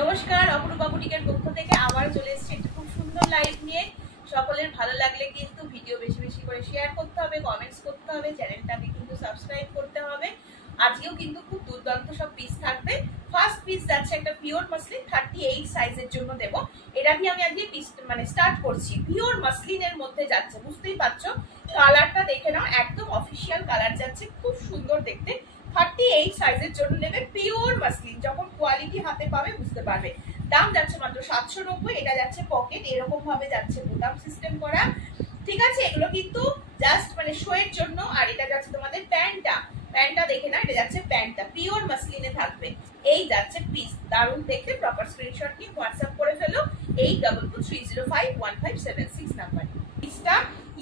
নমস্কার, অপরূপা বুটিকের পক্ষ থেকে আবার চলে এসেছি একটা খুব সুন্দর লাইভ নিয়ে। সকলের ভালো লাগলে কিন্তু ভিডিও বেশি বেশি করে শেয়ার করতে হবে, কমেন্টস করতে হবে, চ্যানেলটাকে কিন্তু সাবস্ক্রাইব করতে হবে। আজকেও কিন্তু খুব দুর্দান্ত সব পিস থাকবে। ফার্স্ট পিস যাচ্ছে একটা পিওর মাসলিন 38 সাইজের জন্য দেব। এটা দিয়ে আমি আজকে পিস স্টার্ট করছি। পিওর মাসলিনের মধ্যে যাচ্ছে, বুঝতেই পারছো। কালারটা দেখে নাও, একদম অফিসিয়াল কালার যাচ্ছে, খুব সুন্দর দেখতে। 38 সাইজের জন্য নেবে, পিওর মাসলিন। যখন কোয়ালিটি হাতে পাবে বুঝতে পারবে। দাম যাচ্ছে মাত্র 790। এটা যাচ্ছে পকেট, এরকম ভাবে যাচ্ছে বোতাম সিস্টেম করা, ঠিক আছে। এগুলো কিন্তু জাস্ট শো এর জন্য। আর এটা যাচ্ছে তোমাদের প্যান্টটা দেখে না, এটা যাচ্ছে প্যান্টটা পিওর মাসলিনে থাকবে। এই যাচ্ছে পিস, দারুণ দেখতে। প্রপার স্ক্রিনশট নিয়ে হোয়াটসঅ্যাপ করে ফেলো 8243051576 নাম্বার। পিসটা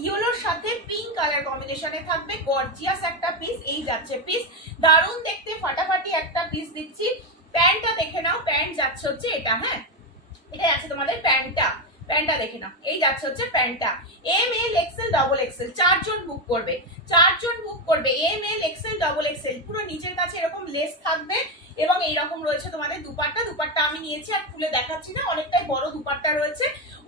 ইয়েলোর সাথে পিঙ্ক কালার কম্বিনেশনে থাকবে, গর্জিয়াস একটা পিস। এই যাচ্ছে পিস, দারুণ দেখতে, ফাটাফাটি একটা পিস দিচ্ছি। প্যান্টটা দেখে নাও, প্যান্ট যাচ্ছে হচ্ছে এটা, হ্যাঁ এটা যাচ্ছে তোমাদের প্যান্টটা দেখে নাও। এই যাচ্ছে হচ্ছে প্যান্টটা। M L XL double XL চারজন বুক করবে, M L XL double XL. পুরো নিচের কাছে এরকম লেস থাকবে এবং এইরকম রয়েছে তোমাদের দুপাট্টা আমি নিয়েছি আর খুলে দেখাচ্ছি না, অনেকটাই বড় দুপাট্টা রয়েছে।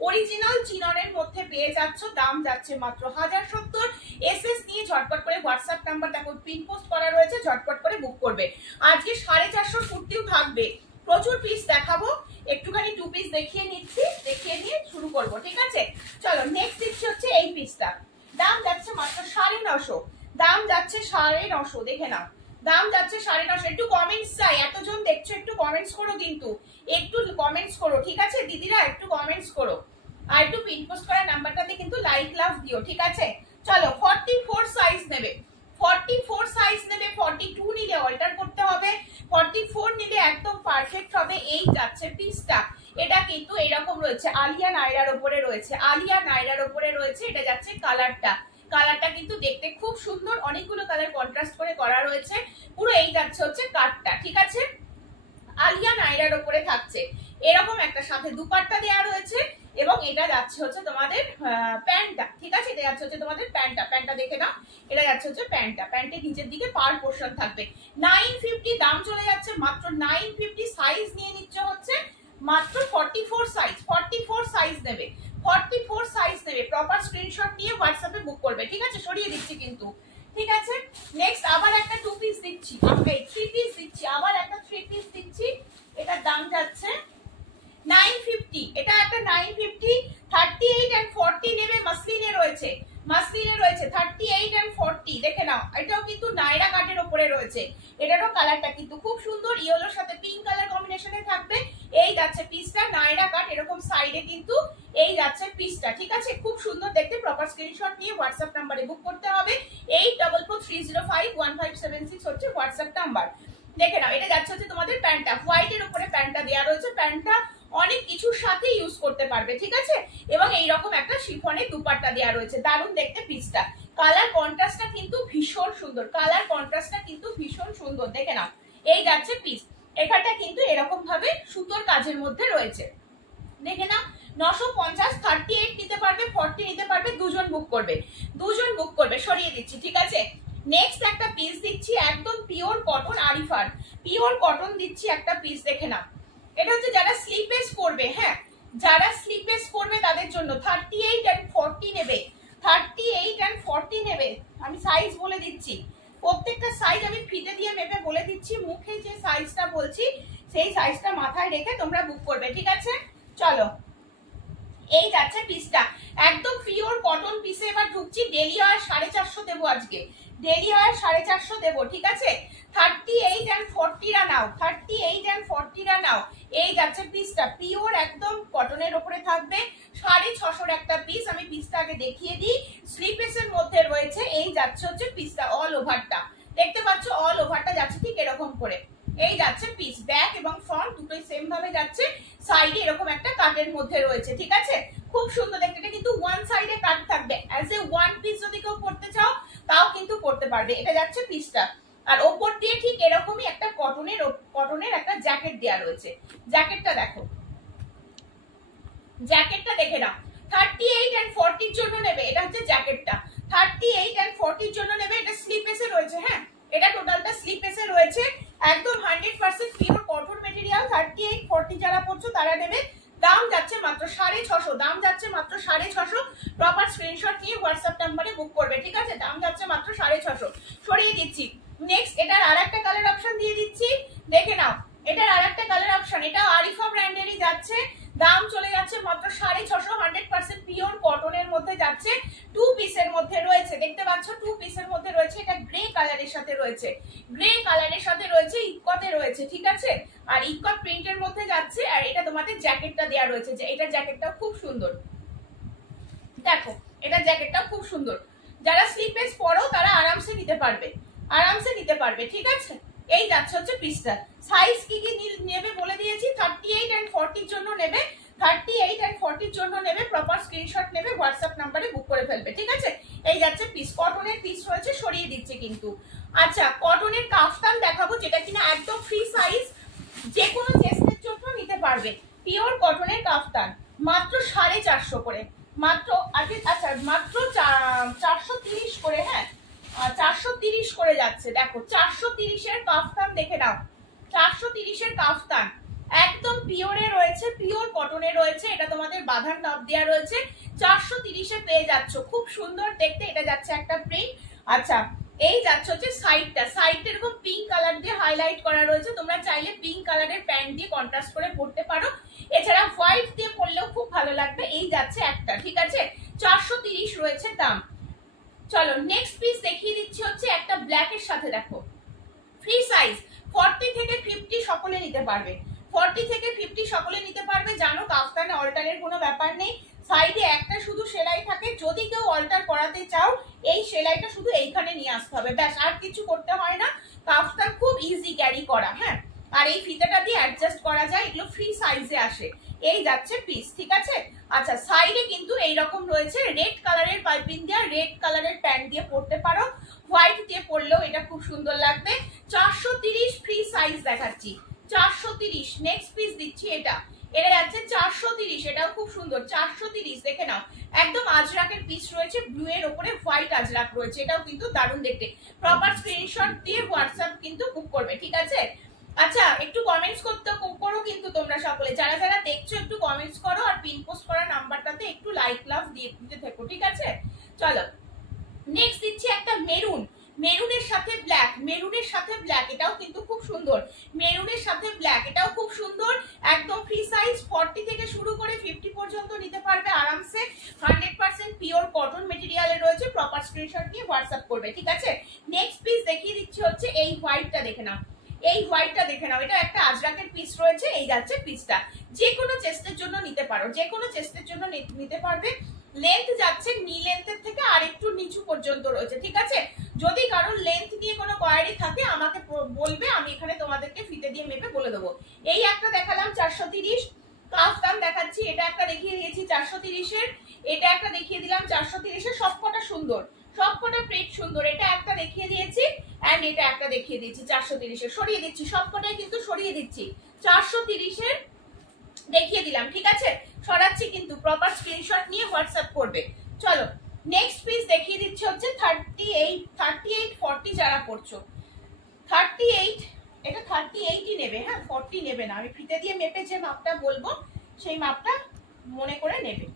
অরিজিনাল চিননের মধ্যে পেয়ে যাচ্ছ। দাম যাচ্ছে মাত্র 1070। এসএস নিয়ে ঝটপট করে হোয়াটসঅ্যাপ নাম্বার দেখো পিন পোস্ট করা রয়েছে, ঝটপট করে বুক করবে। আজকে 450 কুর্তিও থাকবে, প্রচুর পিস দেখাবো। একটুখানি 2 পিস দেখিয়ে নিচ্ছি, দেখিয়ে নিয়ে শুরু করব, ঠিক আছে। চলো নেক্সট দিচ্ছি হচ্ছে এই পিসটা। দাম যাচ্ছে মাত্র 950। দাম যাচ্ছে 950, দেখে নাও। দাম যাচ্ছে 950। একটু কমেন্টস চাই, এতজন দেখছো একটু কমেন্টস করো, কিন্তু একটু কমেন্টস করো, ঠিক আছে দিদিরা, একটু কমেন্টস করো। আর একটু পিন পোস্ট করা নাম্বারটাতে কিন্তু লাইক লাভ দিও, ঠিক আছে। চলো 44 সাইজ নেবে, 44 সাইজ নেবে। 42 নিলে অল্টার করতে হবে, 44 নিলে একদম পারফেক্ট হবে। এই যাচ্ছে পিসটা, এটা কিন্তু এরকম রয়েছে, আলিয়া নায়রার উপরে রয়েছে। এটা যাচ্ছে কালারটা কিন্তু দেখতে খুব সুন্দর, অনেকগুলো কালার কন্ট্রাস্ট করে করা রয়েছে। পুরো এই যাচ্ছে হচ্ছে কাটটা, ঠিক আছে। আলিয়া নায়রার উপরে থাকছে, এরকম একটা সাথে দুপাট্টা দেওয়া রয়েছে এবং এটা যাচ্ছে হচ্ছে তোমাদের প্যান্টটা, ঠিক আছে। এটা যাচ্ছে হচ্ছে তোমাদের প্যান্টটা দেখে নাও। এটা যাচ্ছে হচ্ছে প্যান্টের নিচের দিকে পার পোর্শন থাকবে। 950 দাম চলে যাচ্ছে মাত্র 950। সাইজ নিয়ে নিচ্ছে হচ্ছে মাত্র 44 সাইজ নেবে, 44 সাইজ নেবে। প্রপার স্ক্রিনশট নিয়ে হোয়াটসঅ্যাপে বুক করবে, ঠিক আছে। সরিয়ে দিচ্ছি কিন্তু, ঠিক আছে। নেক্সট আবার একটা 2 পিস দিচ্ছি, 3 পিস দিচ্ছি, আবার একটা 3 পিস দিচ্ছি। এটার দাম যাচ্ছে 950। এটা একটা 950। 38 and 40 নেবে, মাসলিনে রয়েছে 38 and 40, দেখে নাও। এটাও কিন্তু নায়রা কাটের উপরে রয়েছে। এটারও কালারটা কিন্তু খুব সুন্দর, ইয়েলোর সাথে পিঙ্ক কালার কম্বিনেশনে থাকবে। এই যাচ্ছে পিসটা, নায়রা কাট, এরকম সাইডে কিন্তু এই যাচ্ছে পিসটা, ঠিক আছে। খুব সুন্দর দেখতে। প্রপার স্ক্রিনশট নিয়ে হোয়াটসঅ্যাপ নাম্বারে বুক করতে হবে। 8443051576 হচ্ছে হোয়াটসঅ্যাপ নাম্বার, দেখে নাও। এটা যাচ্ছে হচ্ছে তোমাদের প্যান্টটা, হোয়াইটের উপরে প্যান্টটা দেওয়া রয়েছে। প্যান্টটা অনেক কিছুর সাথে ইউজ করতে পারবে, ঠিক আছে। এবং এইরকম একটা শিফনের দুপাট্টা দেওয়া রয়েছে, দারুণ দেখতে পিসটা। কালার কন্ট্রাস্টটা কিন্তু ভীষণ সুন্দর, দেখে নাও। এই যাচ্ছে পিস, এখানটা কিন্তু এরকম ভাবে সুতোর কাজের মধ্যে রয়েছে, দেখে নাও। 950। 38 নিতে পারবে, 40 নিতে পারবে, দুজন বুক করবে। সরিয়ে দিচ্ছি, ঠিক আছে। নেক্সট একটা পিস দিচ্ছি, একদম পিওর কটন আরিফার, পিওর কটন দিচ্ছি একটা পিস, দেখে নাও। এটা হচ্ছে যারা স্লিপেস পরবে, হ্যাঁ যারা স্লিপেস পরবে তাদের জন্য। 38 and 40 নেবে, 38 and 40 নেবে। আমি সাইজ বলে দিচ্ছি, প্রত্যেকটা সাইজ আমি ফিতে দিয়ে মেপে বলে দিচ্ছি। মুখে যে সাইজটা বলছি সেই সাইজটা মাথায় রেখে তোমরা বুক করবে, ঠিক আছে। চলো এই যাচ্ছে পিসটা, একদম পিওর কটন পিসে এবার ঢুকছি। ডেলি ওয়ার 450 দেবো আজকে, ডেলি ওয়ার 450 দেবো, ঠিক আছে। 38 and 40 রা নাও, 38 and 40 রা নাও। এই যাচ্ছে পিসটা, পিওর একদম কটনের উপরে থাকবে। 650 একটা পিস। আমি পিসটা আগে দেখিয়ে দিই, স্লিপেসের মধ্যে রয়েছে। এই যাচ্ছে হচ্ছে পিসটা, অল ওভারটা দেখতে পাচ্ছ, অল ওভারটা যাচ্ছে ঠিক এরকম করে। এই যাচ্ছে পিস, ব্যাক এবং ফ্রন্ট দুটোই সেম ভাবে যাচ্ছে। সাইডে এরকম একটা কাটের মধ্যে রয়েছে, ঠিক আছে। খুব সুন্দর দেখতে। এটা কিন্তু ওয়ান সাইডে কাট থাকবে, অ্যাজ এ ওয়ান পিস যদি কেউ পড়তে চাও তাও কিন্তু পড়তে পারবে। এটা যাচ্ছে পিসটা, আর ওপর দিয়ে ঠিক এরকমই একটা কটনের একটা জ্যাকেট দেওয়া রয়েছে। জ্যাকেটটা দেখো, জ্যাকেটটা দেখে নাও। 38 and 40 জন্য নেবে, এটা হচ্ছে জ্যাকেটটা। 38 and 40 জন্য নেবে। এটা স্লিপেসে রয়েছে, হ্যাঁ এটা টোটালটা স্লিপেসে রয়েছে, একদম 100% পিওর কটন মেটেরিয়াল। 38 40 40 যারা পড়ছো তারা নেবে, দাম যাচ্ছে মাত্র 650, দাম যাচ্ছে মাত্র 650। প্রপার স্ক্রিনশট নিয়ে হোয়াটসঅ্যাপ নাম্বারে বুক করবে, ঠিক আছে? দাম যাচ্ছে মাত্র 650। সরিয়ে দিচ্ছি। নেক্সট এটার আরেকটা কালার অপশন দিয়ে দিচ্ছি, দেখে নাও। এটার আরেকটা কালার অপশন, এটা আরিফা ব্র্যান্ডেরই যাচ্ছে, দাম চলে যাচ্ছে মাত্র 650। 100% পিওর কটনের মধ্যে যাচ্ছে, 2 পিসের মধ্যে রয়েছে, দেখতে পাচ্ছ 2 পিসের মধ্যে রয়েছে। এটা গ্রে কালারের সাথে রয়েছে, গ্রে কালারের সাথে রয়েছে, ইকতে রয়েছে, ঠিক আছে? আর ইকত প্রিন্টের মধ্যে যাচ্ছে। আর এটা তোমাদের জ্যাকেটটা দেওয়া রয়েছে, যে এটা জ্যাকেটটা খুব সুন্দর, দেখো এটা জ্যাকেটটা খুব সুন্দর। যারা স্লিপলেস পরো তারা আরামসে নিতে পারবে, আরামসে নিতে পারবে, ঠিক আছে? এই যাচ্ছে হচ্ছে পিসটা। সাইজ কি কি নেবে বলে দিয়েছি, 38 and 40 এর জন্য নেবে, 38 and 40 এর জন্য নেবে, প্রপার স্ক্রিনশট নেবে, হোয়াটসঅ্যাপ নাম্বারে বুক করে ফেলবে, ঠিক আছে? এই যাচ্ছে পিস, কটনের পিস রয়েছে, সরিয়ে দিচ্ছে কিন্তু। আচ্ছা, কটনের কাফতান দেখাবো, যেটা কিনা একদম ফ্রি সাইজ, যে কোনো চেস্টের জন্য নিতে পারবে। পিওর কটনের কাফতান, মাত্র 450 করে, মাত্র। আচ্ছা, মাত্র 430 করে, হ্যাঁ 430 করে যাচ্ছে। দেখো 430 এর কাফতান দেখে নাও, 430 এর কাফতান একদম পিওরে রয়েছে, পিওর কটনে রয়েছে। এটা তোমাদের বাঁধার নব দেওয়া রয়েছে, 430 এ পেয়ে যাচ্ছ, খুব সুন্দর দেখতে। এটা যাচ্ছে একটা প্রিন্ট। আচ্ছা, এই যাচ্ছে হচ্ছে সাইডটা, সাইডটা এরকম পিঙ্ক কালার দিয়ে হাইলাইট করা রয়েছে। তোমরা চাইলে পিঙ্ক কালারের প্যান্ট দিয়ে কন্ট্রাস্ট করে পরতে পারো, এছাড়া হোয়াইট দিয়ে পরলেও খুব ভালো লাগবে। এই যাচ্ছে একটা, ঠিক আছে? 430 রয়েছে দাম। চলো নেক্সট পিস দেখিয়ে দিচ্ছি, হচ্ছে একটা ব্ল্যাক এর সাথে, দেখো ফ্রি সাইজ, 40 থেকে 50 সকলে নিতে পারবে, 40 থেকে 50 সকলে নিতে পারবে। জানো কাফতানে অল্টারের কোনো ব্যাপার নেই, সাইডে একটা শুধু সেলাই থাকে। যদি কেউ অল্টার করাতে চাও, এই সেলাইটা শুধু এইখানে নিয়ে আসতে হবে, ব্যাস, আর কিছু করতে হয় না। কাফতান খুব ইজি ক্যারি করা, হ্যাঁ। আর এই ফিতাটা দিয়ে অ্যাডজাস্ট করা যায়, এগুলো ফ্রি সাইজে আসে। এই যাচ্ছে পিস, ঠিক আছে? আচ্ছা, সাইডে কিন্তু এইরকম রয়েছে, রেড কালারের পাইপিং দিয়ে, রেড কালারের প্যান্ট দিয়ে পরতে পারো, হোয়াইট দিয়ে পরলেও এটা খুব সুন্দর লাগবে। 430 ফ্রি সাইজ দেখাচ্ছি, 430। নেক্সট পিস দিচ্ছি, এটা যাচ্ছে 430, এটাও খুব সুন্দর, 430 দেখে নাও। একদম আজরাকের পিস রয়েছে, ব্লু এর উপরে হোয়াইট আজরাক রয়েছে, এটাও কিন্তু দারুণ দেখতে। প্রপার স্ক্রিনশট দিয়ে হোয়াটসঅ্যাপ কিন্তু বুক করবে, ঠিক আছে? আচ্ছা, একটু কমেন্টস করো কিন্তু তোমরা সকলে, যারা যারা দেখছো একটু কমেন্টস করো, আর পিন পোস্ট করা নাম্বারটাতে একটু লাইক লাভ দিয়ে দিতে থেকো, ঠিক আছে? চলো নেক্সট দিচ্ছি একটা মেরুন, মেরুনের সাথে ব্ল্যাক, মেরুনের সাথে ব্ল্যাক, এটাও কিন্তু খুব সুন্দর। মেরুনের সাথে ব্ল্যাক, এটাও খুব সুন্দর, একদম ফ্রি সাইজ, 40 থেকে শুরু করে 50 পর্যন্ত নিতে পারবে আরামসে। 100% পিওর কটন মেটেরিয়ালে রয়েছে, প্রপার স্ক্রিনশট নিয়ে হোয়াটসঅ্যাপ করবে, ঠিক আছে? নেক্সট পিস দেখিয়ে দিচ্ছি, হচ্ছে এই হোয়াইটটা দেখে নাও, এই হোয়াইটটা দেখে নাও। এটা একটা আজরাকের পিস রয়েছে, এই যাচ্ছে পিসটা। যে কোনো চেস্টের জন্য নিতে পারো, যে কোনো চেস্টের জন্য নিতে পারবে। লেন্থ যাচ্ছে নি লেন্থের থেকে আর একটু নিচু পর্যন্ত রয়েছে, ঠিক আছে? যদি কারোর লেন্থ নিয়ে কোনো কোয়ারি থাকে আমাকে বলবে, আমি এখানে তোমাদেরকে ফিতে দিয়ে মেপে বলে দেবো। এই একটা দেখালাম 430, কাফতান দেখাচ্ছি, এটা একটা দেখিয়ে দিয়েছি 430 এর, এটা একটা দেখিয়ে দিলাম 430 এর। সবকটা সুন্দর, সবকটা প্রিন্ট সুন্দর। এটা একটা দেখিয়ে দিয়েছি, এন্ড এটা একটা দেখিয়ে দিয়েছি 430 এর। সরিয়ে দিচ্ছি, সবকটাই কিন্তু সরিয়ে দিচ্ছি, 430 এর দেখিয়ে দিলাম, ঠিক আছে? সরাচ্ছি কিন্তু, প্রপার স্ক্রিনশট নিয়ে হোয়াটসঅ্যাপ করবে। চলো নেক্সট পিস দেখিয়ে দিচ্ছি, হচ্ছে 38 40 যারা পড়ছো, 38, এটা 38ই নেবে, হ্যাঁ 40 নেবে না। আমি ফিতে দিয়ে মেপে যে মাপটা বলবো সেই মাপটা মনে করে নেবে।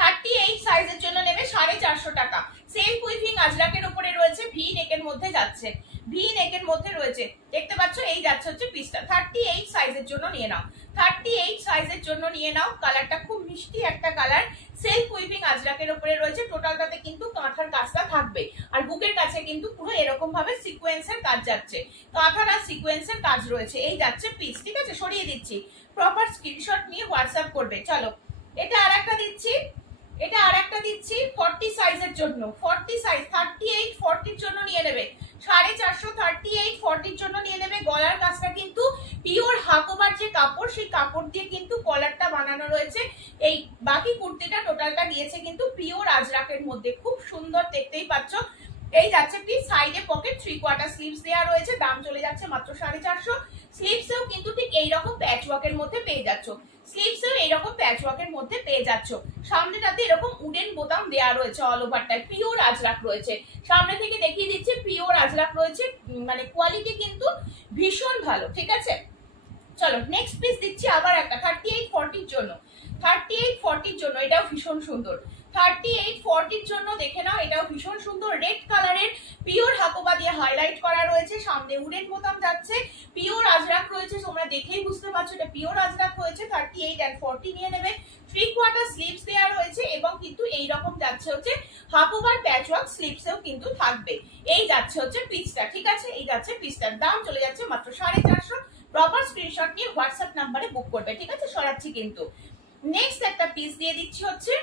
38 সাইজের জন্য নেবে 450 টাকা। সেম কুইভিং আজরাকের উপরে রয়েছে, ভি নেকের মধ্যে যাচ্ছে, ভি নেকের মধ্যে রয়েছে, দেখতে পাচ্ছ? এই যাচ্ছে হচ্ছে পিসটা। 38 সাইজের জন্য নিয়ে নাও, 38 সাইজের জন্য নিয়ে নাও। কালারটা খুব মিষ্টি একটা কালার, সেলফ উইভিং আজরাকের উপরে রয়েছে। টোটালটাতে কিন্তু কাঁথার কাজটা থাকবে, আর বুকের কাছে কিন্তু পুরো এরকম ভাবে সিকোয়েন্সের কাজ যাচ্ছে, কাঁথার আর সিকোয়েন্সের কাজ রয়েছে। এই যাচ্ছে পিস, ঠিক আছে? সরিয়ে দিচ্ছি, প্রপার স্ক্রিনশট নিয়ে হোয়াটসঅ্যাপ করবে। চলো এটা আর একটা দিচ্ছি, এটা আর একটা দিচ্ছি 40 সাইজের জন্য, 40 সাইজ, 38 40 জন্য নিয়ে নেবে 450, 38 40 জন্য নিয়ে নেবে। গলার কাজটা কিন্তু পিওর হাকোবার যে কাপড়, সেই কাপড় দিয়ে কিন্তু কলারটা বানানো রয়েছে। এই বাকি কুর্তিটা টোটালটা গিয়েছে কিন্তু পিওর আজরাকের মধ্যে, খুব সুন্দর দেখতেই পাচ্ছ। এই যাচ্ছে পিস, সাইডে পকেট, 3/4 স্লিভস দেওয়া রয়েছে, দাম চলে যাচ্ছে মাত্র 450। স্লিভসেও কিন্তু ঠিক এইরকম প্যাচওয়ার্কের মধ্যে পেয়ে যাচ্ছ, স্লিভসেও এইরকম প্যাচওয়ার্কের মধ্যে পেয়ে যাচ্ছ। সামনেটাতে এরকম উডেন বোতাম দেওয়া রয়েছে, অল ওভারটায় পিওর আজরাক রয়েছে। সামনে থেকে দেখিয়ে দিচ্ছি, পিওর আজরাক রয়েছে, মানে কোয়ালিটি কিন্তু ভীষণ ভালো, ঠিক আছে। চলো নেক্সট পিস দিচ্ছি আবার একটা 38-40 জন্য, 38-40 জন্য, এটাও ভীষণ সুন্দর। 38-40 জন্য দেখে নাও, এটাও ভীষণ সুন্দর। রেড কালারের পিওর হাকোবা দিয়ে হাইলাইট করা রয়েছে, সামনে উডেন বোতাম যাচ্ছে, পিওর আজরাক রয়েছে, তোমরা দেখেই বুঝতে পারছো এটা পিওর আজরাক রয়েছে। 38 and 40 নিয়ে নেবে। 3/4 স্লিভস দেওয়া রয়েছে এবং কিন্তু এইরকম যাচ্ছে হচ্ছে হাকোবার প্যাচওয়ার্ক স্লিভসেও কিন্তু থাকবে। এই যাচ্ছে হচ্ছে পিসটা, ঠিক আছে, এই যাচ্ছে পিসটার দাম চলে যাচ্ছে মাত্র 450। প্রপার স্ক্রিনশট নিয়ে হোয়াটসঅ্যাপ নাম্বারে বুক করবে, ঠিক আছে, সরাচ্ছি কিন্তু। নেক্সট একটা পিস দিয়ে দিচ্ছি হচ্ছে,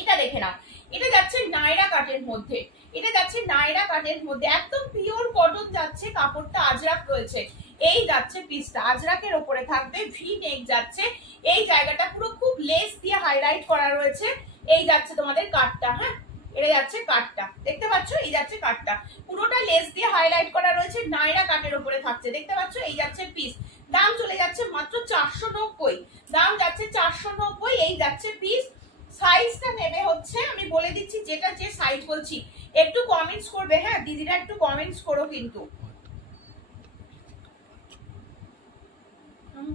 এটা দেখে নাও, এটা যাচ্ছে নায়রা কাটের মধ্যে, এটা যাচ্ছে নায়রা কাটের মধ্যে, একদম পিওর কটন যাচ্ছে, কাপড়টা আজরাক রয়েছে। এই যাচ্ছে পিসটা, আজরাকের ওপরে থাকবে, ভি নেক যাচ্ছে, এই জায়গাটা পুরো খুব লেস দিয়ে হাইলাইট করা রয়েছে। এই যাচ্ছে তোমাদের কাটটা, হ্যাঁ এটা যাচ্ছে কাটটা, দেখতে পাচ্ছ, এই যাচ্ছে কাটটা, পুরোটা লেস দিয়ে হাইলাইট করা রয়েছে, নায়রা কাটের উপরে থাকছে, দেখতে পাচ্ছ। এই যাচ্ছে পিস, দাম চলে যাচ্ছে মাত্র 490, দাম যাচ্ছে 490। এই যাচ্ছে পিস। সাইজটা নেবে হচ্ছে, আমি বলে দিচ্ছি যেটা যে সাইজ বলছি, একটু কমেন্টস করবে, হ্যাঁ দিদিরা একটু কমেন্টস করো কিন্তু,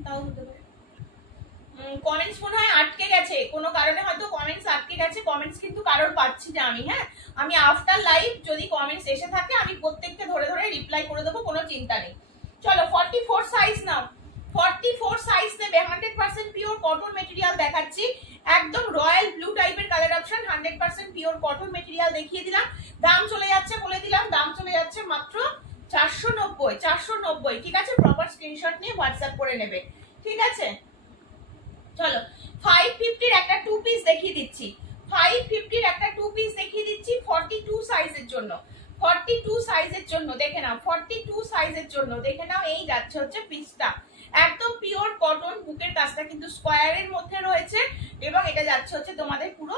তাও হতে পারে কমেন্টস মনে হয় আটকে গেছে, কোনো কারণে হয়তো কমেন্টস আটকে গেছে, কমেন্টস কিন্তু কারোর পাচ্ছি না আমি। হ্যাঁ আমি আফটার লাইভ যদি কমেন্টস এসে থাকে আমি প্রত্যেককে ধরে ধরে রিপ্লাই করে দেবো, কোনো চিন্তা নেই। চলো 44 সাইজ নাও, 44 সাইজ নেবে। 100% পিওর কটন মেটেরিয়াল দেখাচ্ছি, একদম রয়্যাল ব্লু টাইপের colour option, 100% pure cotton material দেখিয়ে দিলাম। দাম চলে যাচ্ছে, বলে দিলাম দাম চলে যাচ্ছে মাত্র 490, 490, ঠিক আছে। প্রপার স্ক্রিনশট নিয়ে হোয়াটসঅ্যাপ করে নেবে, ঠিক আছে। চলো 550 একটা টু পিস দেখিয়ে দিচ্ছি, 550 একটা টু পিস দেখিয়ে দিচ্ছি 42 সাইজের জন্য, 42 সাইজের জন্য দেখে নাও, 42 সাইজের জন্য দেখে নাও। এই যাচ্ছে হচ্ছে পিসটা, একদম পিওর কটন, বুকের কাজটা কিন্তু স্কোয়ারের মধ্যে রয়েছে এবং এটা যাচ্ছে হচ্ছে তোমাদের পুরো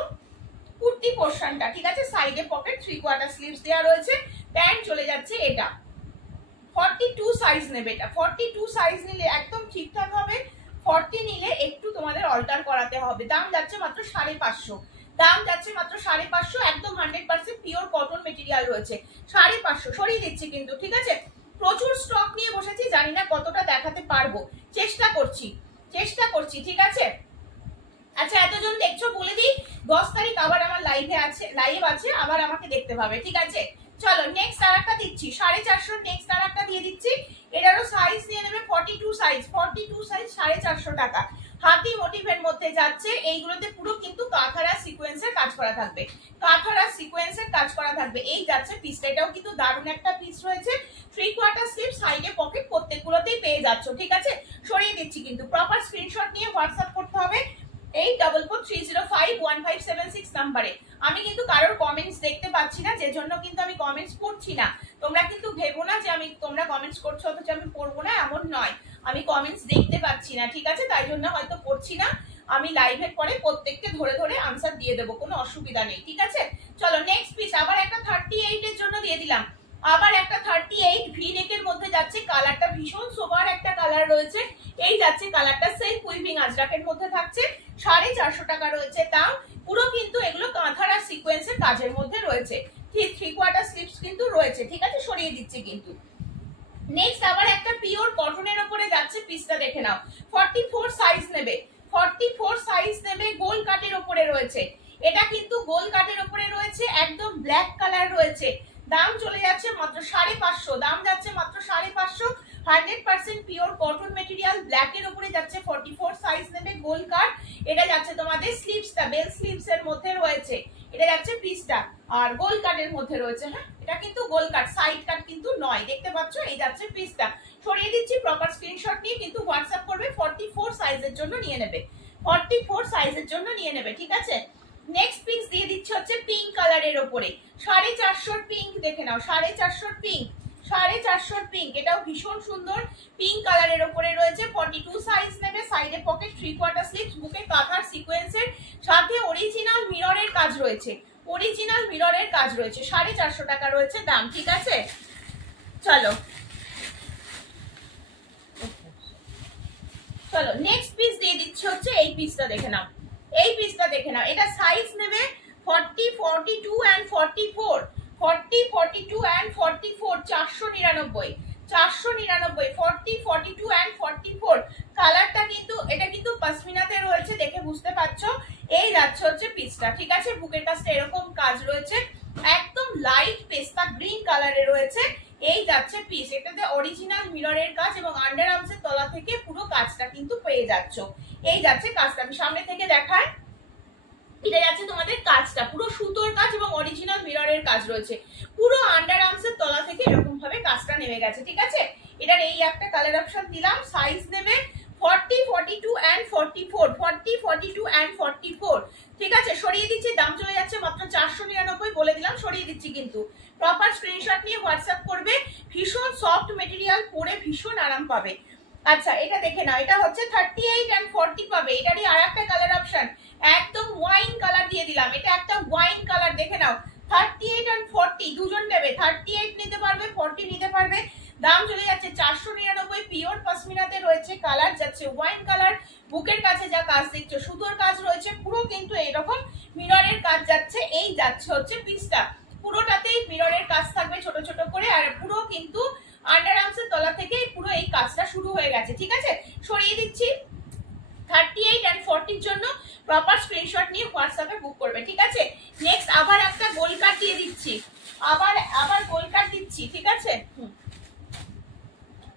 কুর্তি পোর্শনটা, ঠিক আছে। সাইডে পকেট, 3/4 স্লিভস দেওয়া রয়েছে, প্যান্ট চলে যাচ্ছে এটা। 42 সাইজ নেবে, এটা 42 সাইজ নিলে একদম ঠিকঠাক হবে, 40 নিলে একটু তোমাদের অল্টার করাতে হবে। দাম যাচ্ছে মাত্র 550, দাম যাচ্ছে মাত্র 550, একদম 100% পিওর কটন মেটেরিয়াল রয়েছে, 550 সরিয়ে দিচ্ছি কিন্তু, ঠিক আছে। প্রচুর স্টক নিয়ে বসেছি, জানি না কতটা দেখাতে পারবো, চেষ্টা করছি, চেষ্টা করছি, ঠিক আছে। আচ্ছা এতজন দেখছো বলে দিই, 10 তারিখ আবার আমার লাইভ আছে, আবার আমাকে দেখতে পাবে, ঠিক আছে। চলো নেক্সট আর একটা দিচ্ছি 450, নেক্সট আর একটা দিয়ে দিচ্ছি, এটারও সাইজ নিয়ে নেবে 42 সাইজ, 42 সাইজ 450 টাকা। হাতি মোটিভের মধ্যে যাচ্ছে, এইগুলোতে পুরো কিন্তু কাঁথারা সিকোয়েন্সের কাজ করা থাকবে, কাঁথারা সিকোয়েন্সের কাজ করা থাকবে। এই যাচ্ছে পিসটা, এটাও কিন্তু দারুণ একটা পিস রয়েছে, 3/4 স্লিভ, সাইডে পকেট, প্রত্যেকগুলোতেই পেয়ে যাচ্ছ, ঠিক আছে। সরিয়ে দিচ্ছি কিন্তু, প্রপার স্ক্রিনশট নিয়ে হোয়াটসঅ্যাপ করতে হবে 8443051576 নাম্বারে। আমি কিন্তু কারোর কমেন্টস দেখতে পাচ্ছি না, যে জন্য কিন্তু আমি কমেন্টস পড়ছি না, তোমরা কিন্তু ভেবো না যে আমি তোমরা কমেন্টস করছো অথচ আমি পড়বো না, এমন নয়, আমি কমেন্টস দেখতে পাচ্ছি না, ঠিক আছে, তাই জন্য হয়তো পড়ছি না। আমি লাইভের পরে প্রত্যেককে ধরে ধরে আনসার দিয়ে দেবো, কোনো অসুবিধা নেই, ঠিক আছে। চলো নেক্সট পিস আবার একটা 38 এর জন্য দিয়ে দিলাম, আবার একটা 38 ভি নেকের মধ্যে যাচ্ছে, কালারটা ভীষণ সোবার একটা কালার রয়েছে। এই যাচ্ছে কালারটা, সেলফ উইভিং আজরাকের মধ্যে থাকছে, 450 টাকা রয়েছে দাম। পুরো কিন্তু এগুলো কাঁথারা সিকোয়েন্সের কাজের মধ্যে রয়েছে, ঠিক 3/4 স্লিভস কিন্তু রয়েছে, ঠিক আছে, সরিয়ে দিচ্ছি কিন্তু। নেক্সট আবার একটা পিওর কটনের উপরে যাচ্ছে, পিসটা দেখে নাও, 44 সাইজ নেবে, 44 সাইজ নেবে, গোল কাটের উপরে রয়েছে, এটা কিন্তু গোল কাটের উপরে রয়েছে, একদম ব্ল্যাক কালার রয়েছে। দাম চলে যাচ্ছে মাত্র 550, দাম যাচ্ছে মাত্র 550, 100% পিওর কটন মেটেরিয়াল, ব্ল্যাক এর উপরে যাচ্ছে, 44 সাইজ নেবে, গোল কাট। এটা যাচ্ছে তোমাদের স্লিভসটা বেল স্লিভস এর মধ্যে রয়েছে, এটা যাচ্ছে পিসটা, আর গোল কাটের মধ্যে রয়েছে, হ্যাঁ এটা কিন্তু গোল কাট, সাইড কাট কিন্তু নয়, দেখতে পাচ্ছ। এই যাচ্ছে পিসটা, সরিয়ে দিচ্ছি, প্রপার স্ক্রিনশট নিয়ে কিন্তু হোয়াটসঅ্যাপ করবে, 44 সাইজের জন্য নিয়ে নেবে, 44 সাইজের জন্য নিয়ে নেবে, ঠিক আছে। নেক্সট পিস দিয়ে দিচ্ছে হচ্ছে পিঙ্ক কালারের উপরে, 450 পিঙ্ক দেখে নাও, 450 পিঙ্ক, 450 পিঙ্ক, এটাও ভীষণ সুন্দর পিঙ্ক কালারের উপরে রয়েছে, 42 সাইজ নেবে, সাইডে পকেট, 3/4 স্লিভস, বুকে কাঁথার সিকোয়েন্সের সাথে অরিজিনাল মিররের কাজ রয়েছে, অরিজিনাল মিররের কাজ রয়েছে, 450 টাকা রয়েছে দাম, ঠিক আছে। চলো চলো নেক্সট পিস দিয়ে দিচ্ছে হচ্ছে এই পিসটা দেখে নাও, এই পিসটা দেখে নাও, এটা সাইজ নেবে 40, 42 and 44, 40, 42 and 44, 499, 499, 40, 42 and 44 কালারটা কিন্তু এটা কিন্তু পশমিনাতে রয়েছে, দেখে বুঝতে পারছো। এই যাচ্ছে হচ্ছে পিসটা, ঠিক আছে। বুকের কাছটা এরকম কাজ রয়েছে, একদম লাইট পেস্তা গ্রিন কালারে রয়েছে। এই যাচ্ছে পিস, এটাতে অরিজিনাল মিররের কাজ এবং আন্ডার আর্মসের তলা থেকে পুরো কাজটা কিন্তু পেয়ে যাচ্ছ। এই যাচ্ছে কাজটা, আমি সামনে থেকে দেখাই। এটা যাচ্ছে তোমাদের কাজটা, পুরো সুতোর কাজ এবং অরিজিনাল মিররের কাজ রয়েছে। পুরো আন্ডার আর্মসের তলা থেকে এরকম ভাবে কাজটা নেমে গেছে, ঠিক আছে। এটার এই একটা কালার অপশন দিলাম। সাইজ নেবে 40, 42 and 44, 40, 42 and 44, ঠিক আছে। সরিয়ে দিচ্ছি, দাম চলে যাচ্ছে মাত্র 499, বলে দিলাম সরিয়ে দিচ্ছি কিন্তু। প্রপার স্ক্রিনশট নিয়ে হোয়াটসঅ্যাপ করবে। ভীষণ সফট মেটেরিয়াল, পরে ভীষণ আরাম পাবে। আচ্ছা এটা দেখে নাও, এটা হচ্ছে 38 and 40 পাবে। এটারই আর একটা কালার অপশন, একদম ওয়াইন কালার দিয়ে দিলাম। এটা একটা ওয়াইন কালার, দেখে নাও। 38 and 40 দুজন নেবে, 38 নিতে পারবে, 40 নিতে পারবে। দাম চলে যাচ্ছে 499। পিওর পশমিনাতে রয়েছে, কালার যাচ্ছে ওয়াইন কালার। বুকের কাছে যা কাজ দেখছো সুতোর কাজ রয়েছে, পুরো কিন্তু এরকম মিররের কাজ যাচ্ছে। এই যাচ্ছে হচ্ছে পিসটা, পুরোটাতেই মিররের কাজ থাকবে ছোট ছোট করে, আর পুরো কিন্তু আন্ডার আর্মসের তলা থেকে পুরো এই কাজটা শুরু হয়ে গেছে, ঠিক আছে। সরিয়ে দিচ্ছি। 38 and 40 এর জন্য প্রপার স্ক্রিনশট নিয়ে হোয়াটসঅ্যাপে বুক করবে, ঠিক আছে। নেক্সট আবার একটা গোল কাট দিয়ে দিচ্ছি, আবার গোল কাট দিচ্ছি, ঠিক আছে।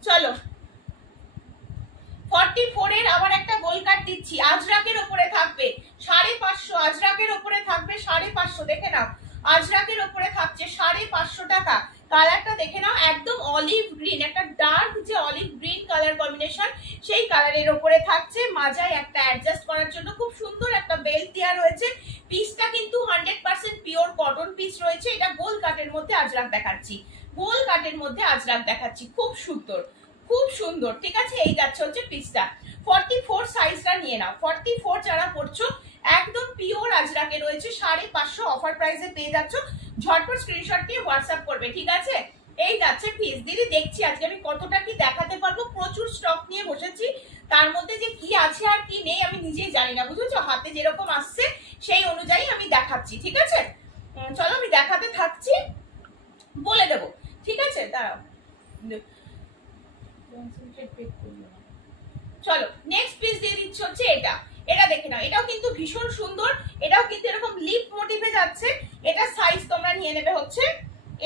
চলো 44 এর আবার একটা গোল কাট দিচ্ছি। আজরাকের উপরে থাকবে 550, আজরাকের উপরে থাকবে 550, দেখে নাও। আজরাকের উপরে থাকছে 550 টাকা। কালারটা দেখে নাও, একদম অলিভ গ্রিন, একটা ডার্ক যে অলিভ গ্রিন কালার কম্বিনেশন, সেই কালারের উপরে থাকছে। মাজায় একটা অ্যাডজাস্ট করার জন্য খুব সুন্দর একটা বেল্ট দেওয়া রয়েছে। পিসটা কিন্তু 100% পিওর কটন পিস রয়েছে। এটা গোল কাটের মধ্যে আজরাক দেখাচ্ছি, গোল কাটের মধ্যে আজরাক দেখাচ্ছি, খুব সুন্দর, খুব সুন্দর, ঠিক আছে। এই যাচ্ছে হচ্ছে পিসটা। 44 সাইজটা নিয়ে নাও। 44 যারা পড়ছো একদম পিওর আজরাকে রয়েছে, 550 অফার প্রাইসে পেয়ে যাচ্ছ। ঝটপট স্ক্রিনশট নিয়ে হোয়াটসঅ্যাপ করবে, ঠিক আছে। এই যাচ্ছে পিস। দিদি দেখছি আজকে আমি কতটা কি দেখাতে পারবো, প্রচুর স্টক নিয়ে বসেছি, তার মধ্যে যে কি আছে আর কি নেই আমি নিজেই জানি না, বুঝেছো। হাতে যেরকম আসছে সেই অনুযায়ী আমি দেখাচ্ছি, ঠিক আছে। চলো আমি দেখাতে থাকছি, বলে দেবো, ঠিক আছে। দাঁড়াও, চলো নেক্সট পিস দিয়ে দিচ্ছি হচ্ছে এটা। এটা দেখে নাও, এটাও কিন্তু ভীষণ সুন্দর, এটাও কিন্তু এরকম লিপ মোটিভে যাচ্ছে। এটা সাইজ তোমরা নিয়ে নেবে হচ্ছে,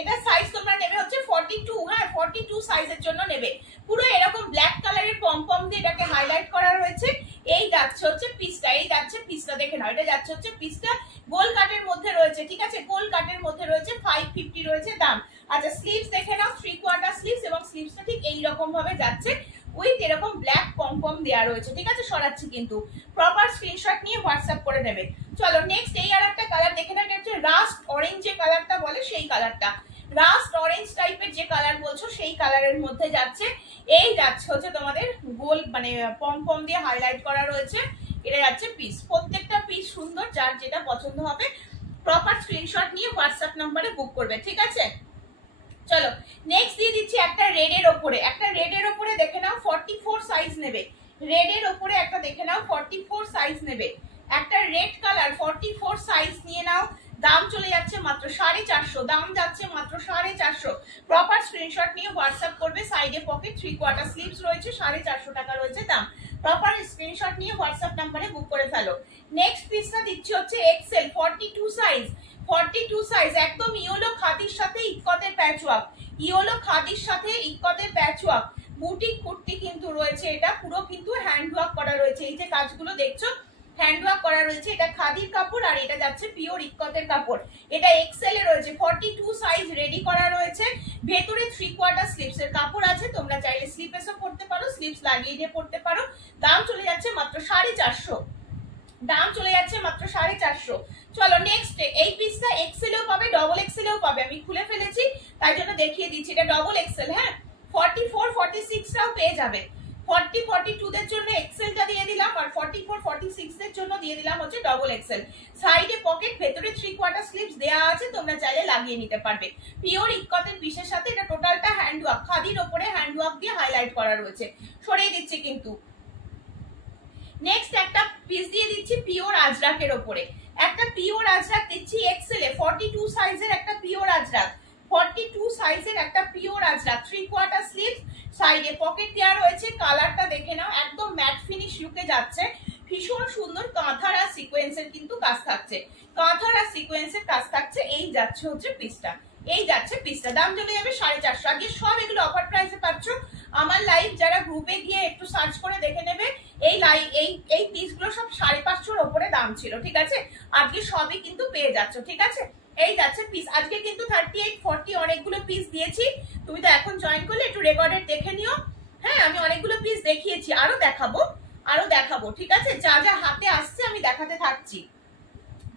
এটা সাইজ তোমরা নেবে হচ্ছে 42, হ্যাঁ 42 সাইজের জন্য নেবে। পুরো এরকম ব্ল্যাক কালারের পম দিয়ে এটাকে হাইলাইট করা রয়েছে। এই যাচ্ছে হচ্ছে পিসটা, এই যাচ্ছে পিসটা, দেখে নাও। এটা যাচ্ছে হচ্ছে পিসটা, গোল কাটের মধ্যে রয়েছে, ঠিক আছে। গোল কাটের মধ্যে রয়েছে, 550 রয়েছে দাম। আচ্ছা স্লিভস দেখে নাও, 3/4 স্লিভস, এবং স্লিভসটা ঠিক এইরকম ভাবে যাচ্ছে, উইথ এরকম ব্ল্যাক পম দেওয়া রয়েছে, ঠিক আছে। সরাচ্ছি কিন্তু, প্রপার স্ক্রিনশট নিয়ে হোয়াটসঅ্যাপ করে নেবে। চলো নেক্সট এই আর একটা কালার দেখে নাও, এটা হচ্ছে রাস্ট অরেঞ্জ যে কালারটা বলে সেই কালারটা, রাস্ট অরেঞ্জ টাইপের যে কালার বলছো সেই কালারের মধ্যে যাচ্ছে। এই যাচ্ছে হচ্ছে তোমাদের গোল মানে পম দিয়ে হাইলাইট করা রয়েছে। এটা যাচ্ছে পিস, প্রত্যেকটা পিস সুন্দর, যার যেটা পছন্দ হবে প্রপার স্ক্রিনশট নিয়ে হোয়াটসঅ্যাপ নম্বরে বুক করবে, ঠিক আছে। চলো নেক্সট দিয়ে দিচ্ছি একটা রেডের ওপরে, একটা রেডের ওপরে দেখে নাও 44 সাইজ নেবে। রেডের ওপরে একটা দেখে নাও 44 সাইজ নেবে, একটা রেড কালার 44 সাইজ নিয়ে নাও। দাম চলে যাচ্ছে মাত্র 450, দাম যাচ্ছে মাত্র 450। প্রপার স্ক্রিনশট নিয়ে হোয়াটসঅ্যাপ করবে। সাইডে পকেট 3/4 স্লিভস রয়েছে, 450 টাকা রয়েছে দাম। প্রপার স্ক্রিনশট নিয়ে হোয়াটসঅ্যাপ নাম্বারে বুক করে ফেলো। নেক্সট পিসটা দিচ্ছি হচ্ছে এক্সেল 42 সাইজ, 42 সাইজ, একদম ইয়েলো খাদির সাথে ইক্কতের প্যাচওয়ার্ক, ইয়েলো খাদির সাথে ইক্কতের প্যাচওয়ার্ক, বুটিক কুর্তি কিন্তু রয়েছে। এটা পুরো কিন্তু হ্যান্ড ওয়ার্ক করা রয়েছে, এই যে কাজগুলো দেখছো হ্যান্ড ওয়ার্ক করা রয়েছে। এটা খাদির কাপড় আর এটা যাচ্ছে পিওর ইক্কতের কাপড়। এটা এক্সেল এ রয়েছে, 42 সাইজ রেডি করা রয়েছে। ভেতরে 3/4 স্লিভস এর কাপড় আছে, তোমরা চাইলে স্লিপেসও পরতে পারো, স্লিভস লাগিয়ে দিয়ে পরতে পারো। দাম চলে যাচ্ছে মাত্র 450, দাম চলে যাচ্ছে মাত্র 450। চলো নেক্সট এই পিসটা এক্সেলেও পাবে, ডবল এক্সেলেও পাবে। আমি খুলে ফেলেছি তাই জন্য দেখিয়ে দিচ্ছি, এটা ডবল এক্সেল, হ্যাঁ 44 46 টাও পেয়ে যাবে। 40 42 দের জন্য এক্সেলটা দিয়ে দিলাম, আর 44 46 দের জন্য দিয়ে দিলাম হচ্ছে ডবল এক্সেল। সাইডে পকেট, ভেতরে 3/4 স্লিভস দেয়া আছে, তোমরা চাইলে লাগিয়ে নিতে পারবে। পিওর ইক্কতের পিসের সাথে এটা টোটালটা হ্যান্ড ওয়ার্ক, খাদির ওপরে হ্যান্ড ওয়ার্ক দিয়ে হাইলাইট করা রয়েছে। সরিয়ে দিচ্ছি কিন্তু। নেক্সট একটা পিস দিয়ে দিচ্ছি পিওর আজরাকের ওপরে, একটা পিওর আজরাক দিচ্ছি এক্সেল এ 42 সাইজের একটা পিওর আজরাক। 42 সাইজের একটা পিওর আজরাক 3/4 স্লিভস, সাইডে পকেট দেওয়া রয়েছে। কালারটা দেখে নাও, একদম ম্যাট ফিনিশ লুকে যাচ্ছে, ভীষণ সুন্দর কাঁথার আর সিকোয়েন্সের কিন্তু কাজ থাকছে, কাঁথার আর সিকোয়েন্সের কাজ থাকছে। এই যাচ্ছে হচ্ছে পিসটা, এই যাচ্ছে পিসটা, দাম চলে যাবে 450। আগে সব এগুলো অফার প্রাইসে পাচ্ছ। আমার লাইভ যারা গ্রুপে গিয়ে একটু সার্চ করে দেখে নেবে, এই লাইভ এই পিসগুলো সব 550-র ওপরে দাম ছিল, ঠিক আছে? আজকে সবই কিন্তু পেয়ে যাচ্ছ, ঠিক আছে? এই যাচ্ছে পিস। আজকে কিন্তু 38, 40 অনেকগুলো পিস দিয়েছি। তুমি তো এখন জয়েন করলে একটু রেকর্ডেড দেখে নিও। হ্যাঁ, আমি অনেকগুলো পিস দেখিয়েছি, আরো দেখাবো, আরো দেখাবো, ঠিক আছে? যা যা হাতে আসছে আমি দেখাতে থাকছি।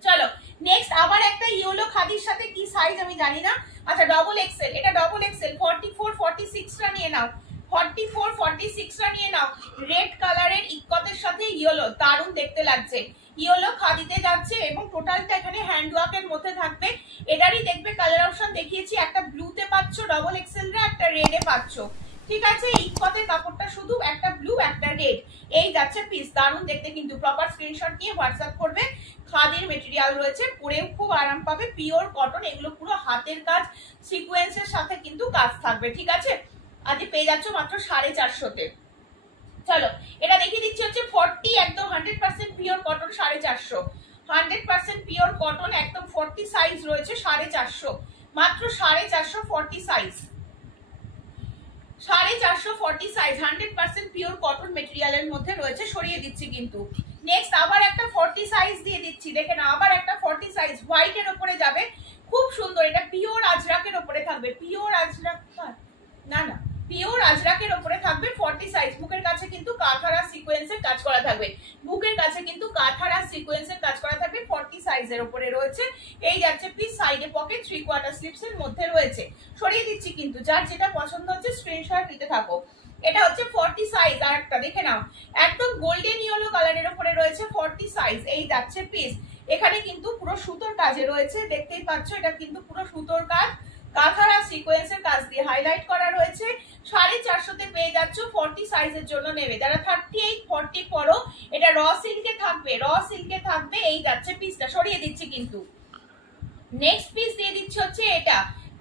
চলো নেক্সট, আবার একটা ইয়েলো খাদির সাথে কি সাইজ আমি জানি না। আচ্ছা ডবল এক্সেল, এটা ডবল এক্সেল 44, 46টা নিয়ে নাও, 44, 46টা নিয়ে নাও। রেড কালারের ইক্কতের সাথে ইয়েলো, দারুণ দেখতে লাগছে। ইয়েলো খাদিতে যাচ্ছে এবং টোটালটা এখানে হ্যান্ডওয়ার্কের মধ্যে থাকবে। এটারই দেখবে কালার অপশন দেখিয়েছি, একটা ব্লুতে পাচ্ছ ডবল এক্সেলরা, একটা রেডে পাচ্ছ, ঠিক আছে? ইক্কতের কাপড়টা শুধু একটা ব্লু একটা রেড, এই যাচ্ছে পিস, দারুণ দেখতে কিন্তু। প্রপার স্ক্রিনশট নিয়ে হোয়াটসঅ্যাপ করবে। খাদির মেটেরিয়াল রয়েছে, পরেও খুব আরাম পাবে, পিওর কটন, এগুলো পুরো হাতের কাজ, সিকোয়েন্সের সাথে কিন্তু কাজ থাকবে, ঠিক আছে? আজকে পেয়ে যাচ্ছ মাত্র 450-তে। চলো এটা দেখিয়ে দিচ্ছি হচ্ছে 40, একদম 100% পিওর কটন, 450, 100% পিওর কটন, একদম 40 সাইজ রয়েছে, 450, মাত্র 450, 40 সাইজ, 450, 40 সাইজ, 100% পিওর কটন মেটেরিয়ালের মধ্যে রয়েছে। সরিয়ে দিচ্ছি কিন্তু। নেক্সট আবার একটা 40 সাইজ দিয়ে দিচ্ছি, দেখে না, আবার একটা 40 সাইজ, হোয়াইটের উপরে যাবে, খুব সুন্দর। এটা পিওর আজরাকের উপরে থাকবে, পিওর আজরাক, না না পিওর আজরাকের উপরে থাকবে, 40 সাইজ। বুকের কাছে কিন্তু কাঁথারা সিকোয়েন্সের কাজ করা থাকবে, বুকের কাছে কিন্তু কাঁথারা সিকোয়েন্সের কাজ করা থাকবে, 40 সাইজের উপরে রয়েছে। এই যাচ্ছে পিস, সাইডে পকেট, 3/4 স্লিভস এর মধ্যে রয়েছে। সরিয়ে দিচ্ছি কিন্তু, যার যেটা পছন্দ হচ্ছে স্ক্রিনশট নিতে থাকো। এটা হচ্ছে 40 সাইজ, আর একটা দেখে নাও, একদম গোল্ডেন ইয়েলো কালারের উপরে রয়েছে, 40 সাইজ। এই যাচ্ছে পিস, এখানে কিন্তু পুরো সুতোর কাজে রয়েছে, দেখতেই পাচ্ছ, এটা কিন্তু পুরো সুতোর কাজ, কাঁথারা সিকোয়েন্সের কাজ দিয়ে হাইলাইট করা রয়েছে। 450-তে পেয়ে যাচ্ছ, 40 সাইজের জন্য নেবে যারা। 38, 40 পরো, এটা র সিল্কে থাকবে, র সিল্কে থাকবে। এই যাচ্ছে পিসটা, সরিয়ে দিচ্ছি কিন্তু। নেক্সট পিস দিয়ে দিচ্ছি হচ্ছে এটা,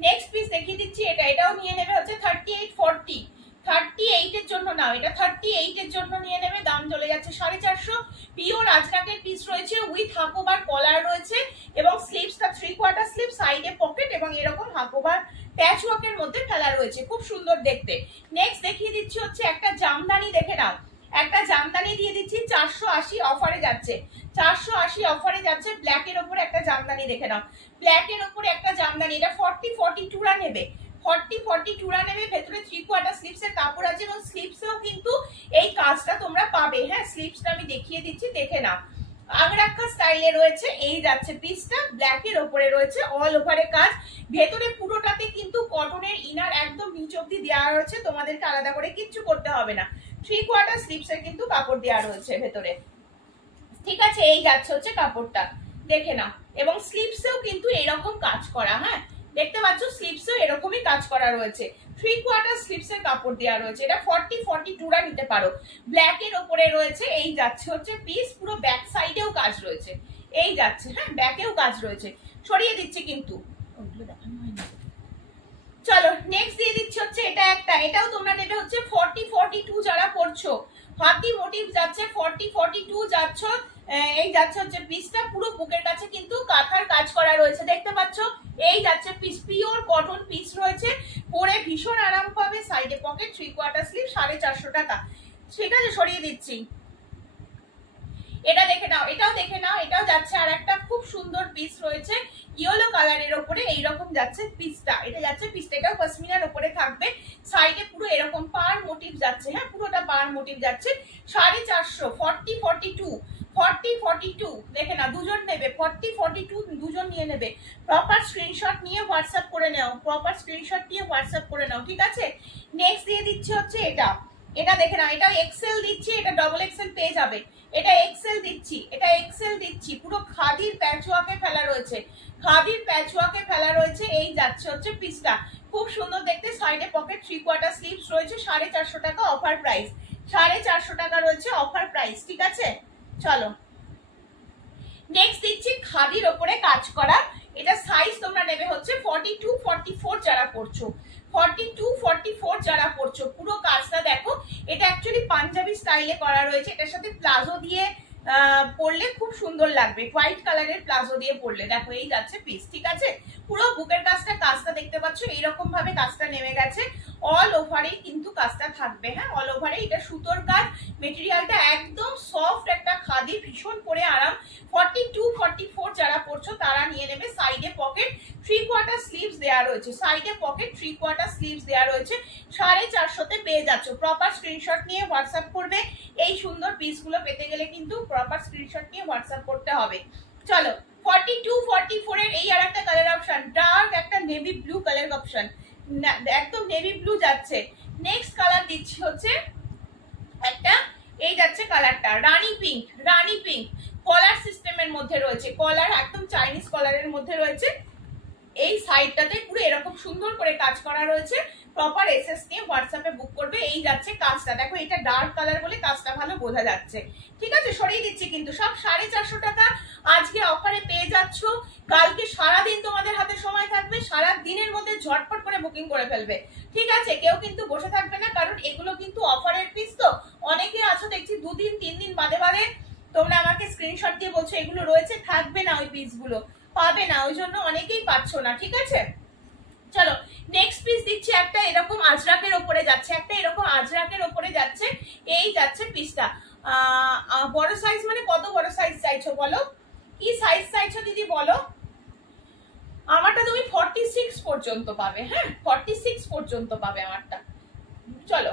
নেক্সট পিস দেখিয়ে দিচ্ছি এটা, এটাও নিয়ে নেবে হচ্ছে 38, 40, 38 এর জন্য নাও, এটা 38 এর জন্য নিয়ে নেবে, দাম চলে যাচ্ছে 450। পিওর আজরাকের পিস রয়েছে, উইথ হাকোবার কলার রয়েছে, এবং স্লিভসটা 3/4 স্লিভ, সাইডে পকেট, এবং এরকম হাকোবার প্যাচওয়ার্কের মধ্যে ফেলা রয়েছে, খুব সুন্দর দেখতে। নেক্সট দেখিয়ে দিচ্ছি হচ্ছে একটা জামদানি, দেখে নাও, একটা জামদানি দিয়ে দিচ্ছি, 480 অফারে যাচ্ছে, 480 অফারে যাচ্ছে। ব্ল্যাকের ওপরে একটা জামদানি, দেখে নাও, ব্ল্যাকের ওপরে একটা জামদানি, এটা 40, 42রা নেবে, 40, 42রা নেবে। ভেতরে 3/4 স্লিভস এর কাপড় আছে, এবং স্লিভসেও কিন্তু এই কাজটা তোমরা পাবে। হ্যাঁ, স্লিভসটা আমি দেখিয়ে দিচ্ছি, দেখে নাও, আগরাক্কা স্টাইলে রয়েছে। এই যাচ্ছে পিসটা, ব্ল্যাকের ওপরে রয়েছে, অল ওভারে কাজ, ভেতরে পুরোটাতে কিন্তু কটনের ইনার একদম নিচ অব্দি দেওয়া রয়েছে, তোমাদেরকে আলাদা করে কিচ্ছু করতে হবে না। 3/4 স্লিভস এর কিন্তু কাপড় দেওয়া রয়েছে ভেতরে, ঠিক আছে? এই যাচ্ছে হচ্ছে কাপড়টা, দেখে নাও, এবং স্লিভসেও কিন্তু এরকম কাজ করা, হ্যাঁ দেখতে পাচ্ছ, স্লিভসেও এরকমই কাজ করা রয়েছে, 3/4 স্লিভস এর কাপড় দেওয়া রয়েছে। এটা 40, 42রা নিতে পারো, ব্ল্যাকের ওপরে রয়েছে। এই যাচ্ছে হচ্ছে পিস, পুরো ব্যাক সাইডেও কাজ রয়েছে, এই যাচ্ছে, হ্যাঁ ব্যাকেও কাজ রয়েছে। সরিয়ে দিচ্ছি কিন্তু, ওগুলো দেখানো হয়নি। চলো নেক্সট দিয়ে দিচ্ছি হচ্ছে এটা একটা, এটাও তোমরা নেবে হচ্ছে 40, 42 যারা পড়ছো, হাতি মোটিভ যাচ্ছে, 40, 42 যাচ্ছ। এই যাচ্ছে হচ্ছে পিসটা, পুরো বুকের কাছে কিন্তু কাঁথার কাজ করা রয়েছে, দেখতে পাচ্ছ। এই যাচ্ছে পিস, পিওর কটন পিস রয়েছে, পরে ভীষণ আরাম পাবে, সাইডে পকেট, 3/4 স্লিভ, 450 টাকা, ঠিক আছে? সরিয়ে দিচ্ছি। এটা দেখে নাও, এটাও দেখে নাও, এটাও যাচ্ছে আর একটা খুব সুন্দর পিস রয়েছে, ইয়েলো কালারের উপরে এইরকম যাচ্ছে পিসটা, এটা যাচ্ছে পিসটা, এটাও পশমিনার উপরে থাকবে, সাইডে পুরো এরকম পার মোটিভ যাচ্ছে, হ্যাঁ পুরোটা পার মোটিভ যাচ্ছে, 450, 40, 42, 40, 42 দেখে না, দুজন নেবে, 40, 42 দুজন নিয়ে নেবে। প্রপার স্ক্রিনশট নিয়ে হোয়াটসঅ্যাপ করে নাও, প্রপার স্ক্রিনশট নিয়ে হোয়াটসঅ্যাপ করে নাও, ঠিক আছে? নেক্সট দিয়ে দিচ্ছি হচ্ছে এটা, এটা দেখে নাও, এটা এক্সেল দিচ্ছি, এটা ডবল এক্সেল পেয়ে যাবে, এটা এক্সেল দিচ্ছি, এটা এক্সেল দিচ্ছি, পুরো খাদির প্যাচওয়ার্কে ফেলা রয়েছে, খাদির প্যাচওয়ার্কে ফেলা রয়েছে। এই যাচ্ছে হচ্ছে পিসটা, খুব সুন্দর দেখতে, সাইডে পকেট, 3/4 স্লিভস রয়েছে, 450 টাকা অফার প্রাইস, 450 টাকা রয়েছে অফার প্রাইস, ঠিক আছে? চলো নেক্সট দিচ্ছি খাদির ওপরে কাজ করা, এটা সাইজ তোমরা নেবে হচ্ছে 42 44 যারা পড়ছো, 42 44 যারা পড়ছো। পুরো কাজটা দেখো, এটা অ্যাকচুয়ালি পাঞ্জাবি স্টাইলে করা রয়েছে, এটার সাথে প্লাজো দিয়ে পরলে খুব সুন্দর লাগবে, হোয়াইট কালারের প্লাজো দিয়ে পরলে। দেখো এই যাচ্ছে পিস, ঠিক আছে। পুরো বুকের কাজটা দেখতে পাচ্ছ, এইরকম ভাবে কাজটা নেমে গেছে। অল ওভারেই কিন্তু কাজটা থাকবে, হ্যাঁ অল ওভারে। এটা সুতোর কাজ, মেটেরিয়ালটা একদম সফট একটা খাদি, ভীষণ পরে আরাম। 42 44 যারা পড়ছো তারা নিয়ে নেবে। সাইডে পকেট 3/4 স্লিভস দেওয়া রয়েছে, সাইডে পকেট 3/4 স্লিভস দেওয়া রয়েছে। 450 পেয়ে যাচ্ছ। প্রপার স্ক্রিনশট নিয়ে হোয়াটসঅ্যাপ করবে। এই সুন্দর পিসগুলো পেতে গেলে কিন্তু প্রপার স্ক্রিনশট নিয়ে হোয়াটসঅ্যাপ করতে হবে। চলো 42 44 এর এই আর একটা কালার অপশন, ডার্ক একটা নেভি ব্লু কালার অপশন, একদম নেভি ব্লু যাচ্ছে। নেক্সট কালার দিচ্ছি হচ্ছে একটা, এই যাচ্ছে কালারটা রানী পিঙ্ক, রানী পিঙ্ক কলার সিস্টেমের মধ্যে রয়েছে, কলার একদম চাইনিজ কলারের মধ্যে রয়েছে। এই সাইডটাতে পুরো এরকম সুন্দর করে কাজ করা রয়েছে। প্রপার এসএস নিয়ে হোয়াটসঅ্যাপে বুক করবে। এই যাচ্ছে কাজটা, দেখো এটা ডার্ক কালার বলে কাজটা ভালো বোঝা যাচ্ছে, ঠিক আছে। সরিয়ে দিচ্ছি কিন্তু সব 450 টাকা আজকে অফারে পেয়ে যাচ্ছ। কালকে সারাদিন তোমাদের হাতে সময় থাকবে, সারা দিনের মধ্যে ঝটপট করে বুকিং করে ফেলবে, ঠিক আছে। কেউ কিন্তু বসে থাকবে না, কারণ এগুলো কিন্তু অফারের পিস। তো অনেকে আছো দেখছি 2 দিন 3 দিন বাদে বাদে তোমরা আমাকে স্ক্রিনশট দিয়ে বলছো এগুলো রয়েছে, থাকবে না ওই পিসগুলো, পাবে না, ওই জন্য অনেকেই পাচ্ছ না, ঠিক আছে। চলো নেক্সট পিস দিচ্ছি একটা এরকম আজরাকের ওপরে যাচ্ছে, একটা এরকম আজরাকের ওপরে যাচ্ছে। এই যাচ্ছে পিসটা। বড় সাইজ মানে কত বড় সাইজ চাইছো বলো, কি সাইজ চাইছো দিদি বলো। আমারটা তুমি 46 পর্যন্ত পাবে, হ্যাঁ 46 পর্যন্ত পাবে আমারটা। চলো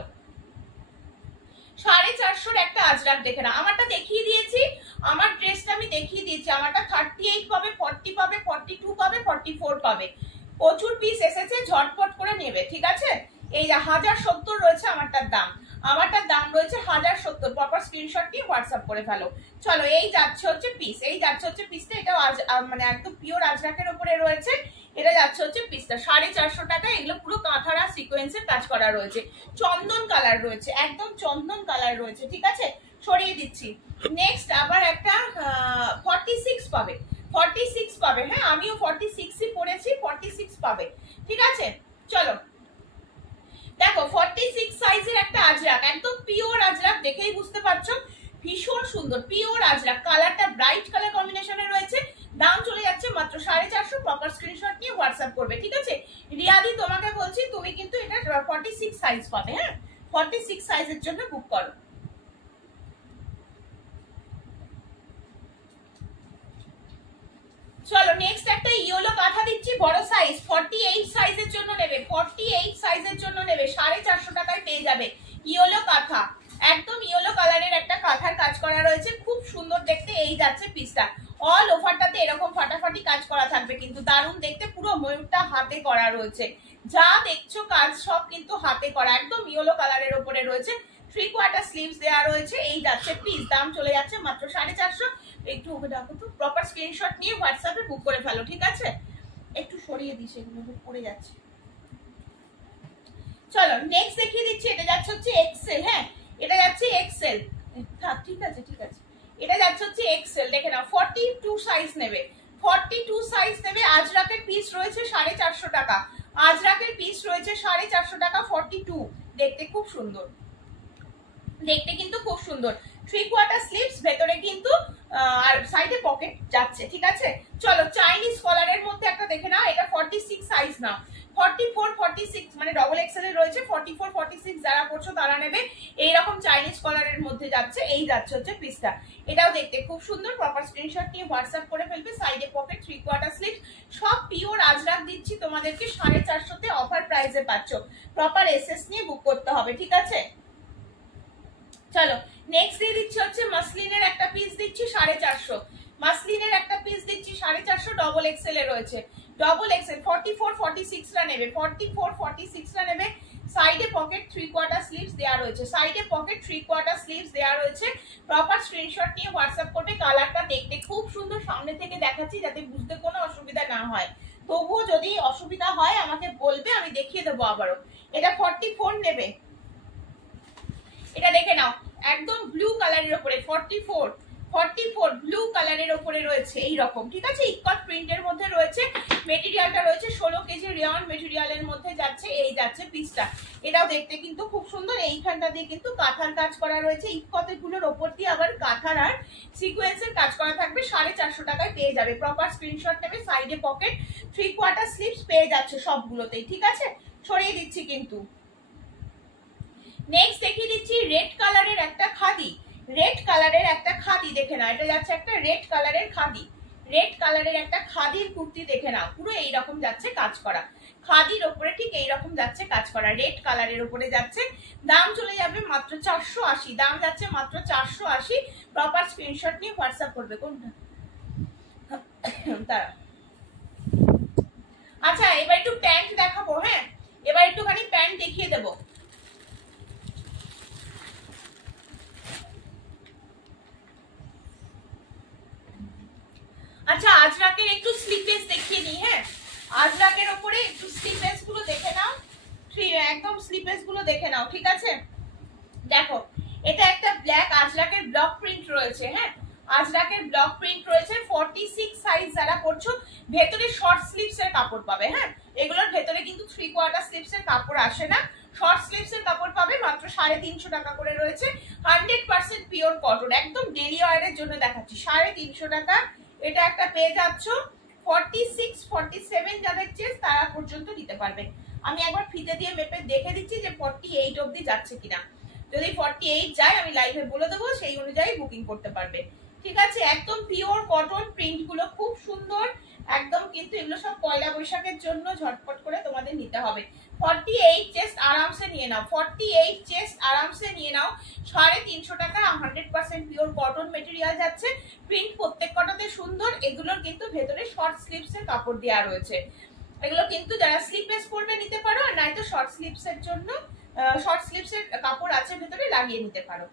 450 একটা আজরাক দেখে না, আমারটা দেখিয়ে দিয়েছি, আমার ড্রেসটা আমি দেখিয়ে দিয়েছি। আমারটা 38 পাবে, 40 পাবে, 42 পাবে, 44 পাবে। প্রচুর পিস এসেছে, ঝটপট করে নেবে, ঠিক আছে। এই 1070 রয়েছে আমারটার দাম, আমারটার দাম রয়েছে 1070। প্রপার স্ক্রিনশট নিয়ে হোয়াটসঅ্যাপ করে ফেলো। চলো এই যাচ্ছে হচ্ছে পিস, এই যাচ্ছে হচ্ছে পিসটা। এটা মানে একদম পিওর আজরাকের উপরে রয়েছে। এটা যাচ্ছে হচ্ছে পিসটা 450 টাকা। এগুলো পুরো কাঁথারা সিকোয়েন্সের কাজ করা রয়েছে, চন্দন কালার রয়েছে, একদম চন্দন কালার রয়েছে, ঠিক আছে। সরিয়ে দিচ্ছি। নেক্সট আবার একটা 46 পাবে, 46 পাবে, হ্যাঁ আমিও 46ই পড়েছি, 46 পাবে, ঠিক আছে। চলো দেখো 46 সাইজের একটা আজরাক, একদম পিওর আজরাক, দেখেই বুঝতে পারছো ভীষণ সুন্দর পিওর আজরাক। কালারটা ব্রাইট কালার কম্বিনেশনে রয়েছে। দাম চলে যাচ্ছে মাত্র 450। প্রপার স্ক্রিনশট নিয়ে হোয়াটসঅ্যাপ করবে, ঠিক আছে। রিয়াদি তোমাকে বলছি তুমি কিন্তু এটা 46 সাইজ পাবে, হ্যাঁ 46 সাইজের জন্য বুক করো। চলো নেক্সট একটা ইয়েলো কাঁথা দিচ্ছি, বড় সাইজ 48 সাইজের জন্য নেবে, 48 সাইজের জন্য নেবে। 450 টাকায় পেয়ে যাবে ইয়েলো কাঁথা, একদম ইয়েলো কালারের একটা কাঁথার কাজ করা রয়েছে, খুব সুন্দর দেখতে। এই যাচ্ছে পিসটা, অল ওভারটাতে এরকম ফাটাফাটি কাজ করা থাকবে, কিন্তু দারুণ দেখতে। পুরো ময়ূরটা হাতে করা রয়েছে, যা দেখছো কাজ সব কিন্তু হাতে করা, একদম ইয়েলো কালারের উপরে রয়েছে। 3/4 স্লিভস দেওয়া রয়েছে। এই যাচ্ছে পিস, দাম চলে যাচ্ছে মাত্র 450। একটু ওকে ডাকো তো, প্রপার স্ক্রিনশট নিয়ে হোয়াটসঅ্যাপে বুক করে ফেলো, ঠিক আছে। একটু সরিয়ে দিই, সেগুলো পড়ে যাচ্ছে। চলো নেক্সট দেখিয়ে দিচ্ছি। এটা যাচ্ছে হচ্ছে এক্সেল, হ্যাঁ এটা যাচ্ছে এক্সেল, ঠিক আছে ঠিক আছে। এটা যাচ্ছে হচ্ছে এক্সেল, দেখে নাও 42 সাইজ নেবে, 42 সাইজ নেবে। আজরাকের পিস রয়েছে 450 টাকা, আজরাকের পিস রয়েছে 450 টাকা। 42 দেখতে খুব সুন্দর, দেখতে কিন্তু খুব সুন্দর। 3/4 স্লিভস, ভেতরে কিন্তু আর সাইডে পকেট যাচ্ছে, ঠিক আছে। চলো চাইনিজ কলারের মধ্যে একটা দেখে নাও। এটা 46 সাইজ না, 44 46 মানে ডবল এক্সেল এর রয়েছে। 44 46 যারা পড়ছো তারা নেবে। এইরকম চাইনিজ কলারের মধ্যে যাচ্ছে। এই যাচ্ছে হচ্ছে পিসটা, এটাও দেখতে খুব সুন্দর। প্রপার স্ক্রিনশট নিয়ে হোয়াটসঅ্যাপ করে ফেলবে। সাইডে পকেট, 3/4 স্লিভ, সব পিওর আজরাক দিচ্ছি তোমাদেরকে 450 তে অফার প্রাইসে পাচ্ছ। প্রপার এসএস নিয়ে বুক করতে হবে, ঠিক আছে। চলো নেক্সট দিয়ে দিচ্ছি হচ্ছে মাসলিনের একটা পিস দিচ্ছি 450, মাসলিনের একটা পিস দিচ্ছি 450, ডবল এক্সেল এ রয়েছে, ডবল এক্সেল। 44 46 টা নেবে, 44 46 টা নেবে। সাইডে পকেট 3/4 স্লিভস দেওয়া রয়েছে, সাইডে পকেট 3/4 স্লিভস দেওয়া রয়েছে। প্রপার স্ক্রিনশট নিয়ে হোয়াটসঅ্যাপ করবে। কালারটা দেখতে খুব সুন্দর, সামনে থেকে দেখাচ্ছি যাতে বুঝতে কোনো অসুবিধা না হয়। তবুও যদি অসুবিধা হয় আমাকে বলবে, আমি দেখিয়ে দেবো আবারও। এটা 44 নেবে, এটা দেখে নাও একদম ব্লু কালারের উপরে 44, 44 ব্লু কালারের উপরে রয়েছে এই রকম, ঠিক আছে, ইকট প্রিন্টের মধ্যে রয়েছে। মেটেরিয়ালটা রয়েছে 16 কেজি রেয়ন মেটেরিয়ালের মধ্যে যাচ্ছে। এই যাচ্ছে পিসটা, এটাও দেখতে কিন্তু খুব সুন্দর। এইখানটা দিয়ে কিন্তু কাঁথার কাজ করা রয়েছে, ইকট গুলোর ওপর দিয়ে আবার কাঁথার আর সিকোয়েন্সের কাজ করা থাকবে। 450 টাকায় পেয়ে যাবে। প্রপার স্ক্রিনশট নেবে। সাইডে পকেট, 3/4 স্লিভস পেয়ে যাচ্ছে সবগুলোতেই, ঠিক আছে। সরিয়ে দিচ্ছি কিন্তু। নেক্সট দেখিয়ে দিচ্ছি রেড কালারের একটা খাদি। রেড কালারের একটা খাদি দেখে নাও, এটা যাচ্ছে একটা রেড কালারের খাদি। রেড কালারের একটা খাদির কুর্তি দেখে নাও, পুরো এইরকম যাচ্ছে কাজ করা। খাদির ওপরে ঠিক এইরকম যাচ্ছে কাজ করা, রেড কালারের উপরে যাচ্ছে। দাম চলে যাবে মাত্র 480, দাম যাচ্ছে মাত্র 480। প্রপার স্ক্রিনশট নিয়ে হোয়াটসঅ্যাপ করবে। কোনটা? তারা আচ্ছা, এবার একটু প্যান্ট দেখাবো। হ্যাঁ, এবার একটুখানি প্যান্ট দেখিয়ে দেবো। আচ্ছা, আজরাকের একটু স্লিপেস দেখিয়ে নি। হ্যাঁ, আজরাকের উপরে একটু স্লিপেস গুলো দেখে নাও, একদম স্লিপেস গুলো দেখে নাও, ঠিক আছে। দেখো, এটা একটা ব্ল্যাক আজরাকের ব্লক প্রিন্ট রয়েছে। হ্যাঁ, আজরাকের ব্লক প্রিন্ট রয়েছে। 46 সাইজ যারা করছো, ভেতরে শর্ট স্লিভস এর কাপড় পাবে। হ্যাঁ, এগুলোর ভেতরে কিন্তু 3/4 স্লিভস এর কাপড় আসে না, শর্ট স্লিভস এর কাপড় পাবে। মাত্র 350 টাকা করে রয়েছে। 100% পিওর কটন, একদম ডেলি ওয়্যারের জন্য দেখাচ্ছি। 350 টাকা এটা একটা পেয়ে যাচ্ছ। 46 47 যাদের চেস্ট তারা পর্যন্ত নিতে পারবে। আমি একবার ফিতে দিয়ে মেপে দেখে দিচ্ছি যে 48 অবধি যাচ্ছে কিনা। যদি 48 যায় আমি লাইভে বলে দেবো, সেই অনুযায়ী বুকিং করতে পারবে, ঠিক আছে। একদম পিওর কটন, প্রিন্ট গুলো খুব সুন্দর একদম, কিন্তু এগুলো সব পয়লা বৈশাখের জন্য ঝটপট করে তোমাদের নিতে হবে। 48 চেস্ট আরামসে নিয়ে নাও, 48 চেস্ট আরামসে নিয়ে নাও। 350 টাকা 100% পিওর কটন মেটেরিয়াল যাচ্ছে। প্রিন্ট প্রত্যেক কটাতে সুন্দর। এগুলোর কিন্তু ভেতরে শর্ট স্লিভস এর কাপড় দেওয়া রয়েছে। এগুলো কিন্তু যারা স্লিপলেস পরবে নিতে পারো, আর নয়তো শর্ট স্লিভস এর জন্য শর্ট স্লিভস এর কাপড় আছে ভেতরে, লাগিয়ে নিতে পারো।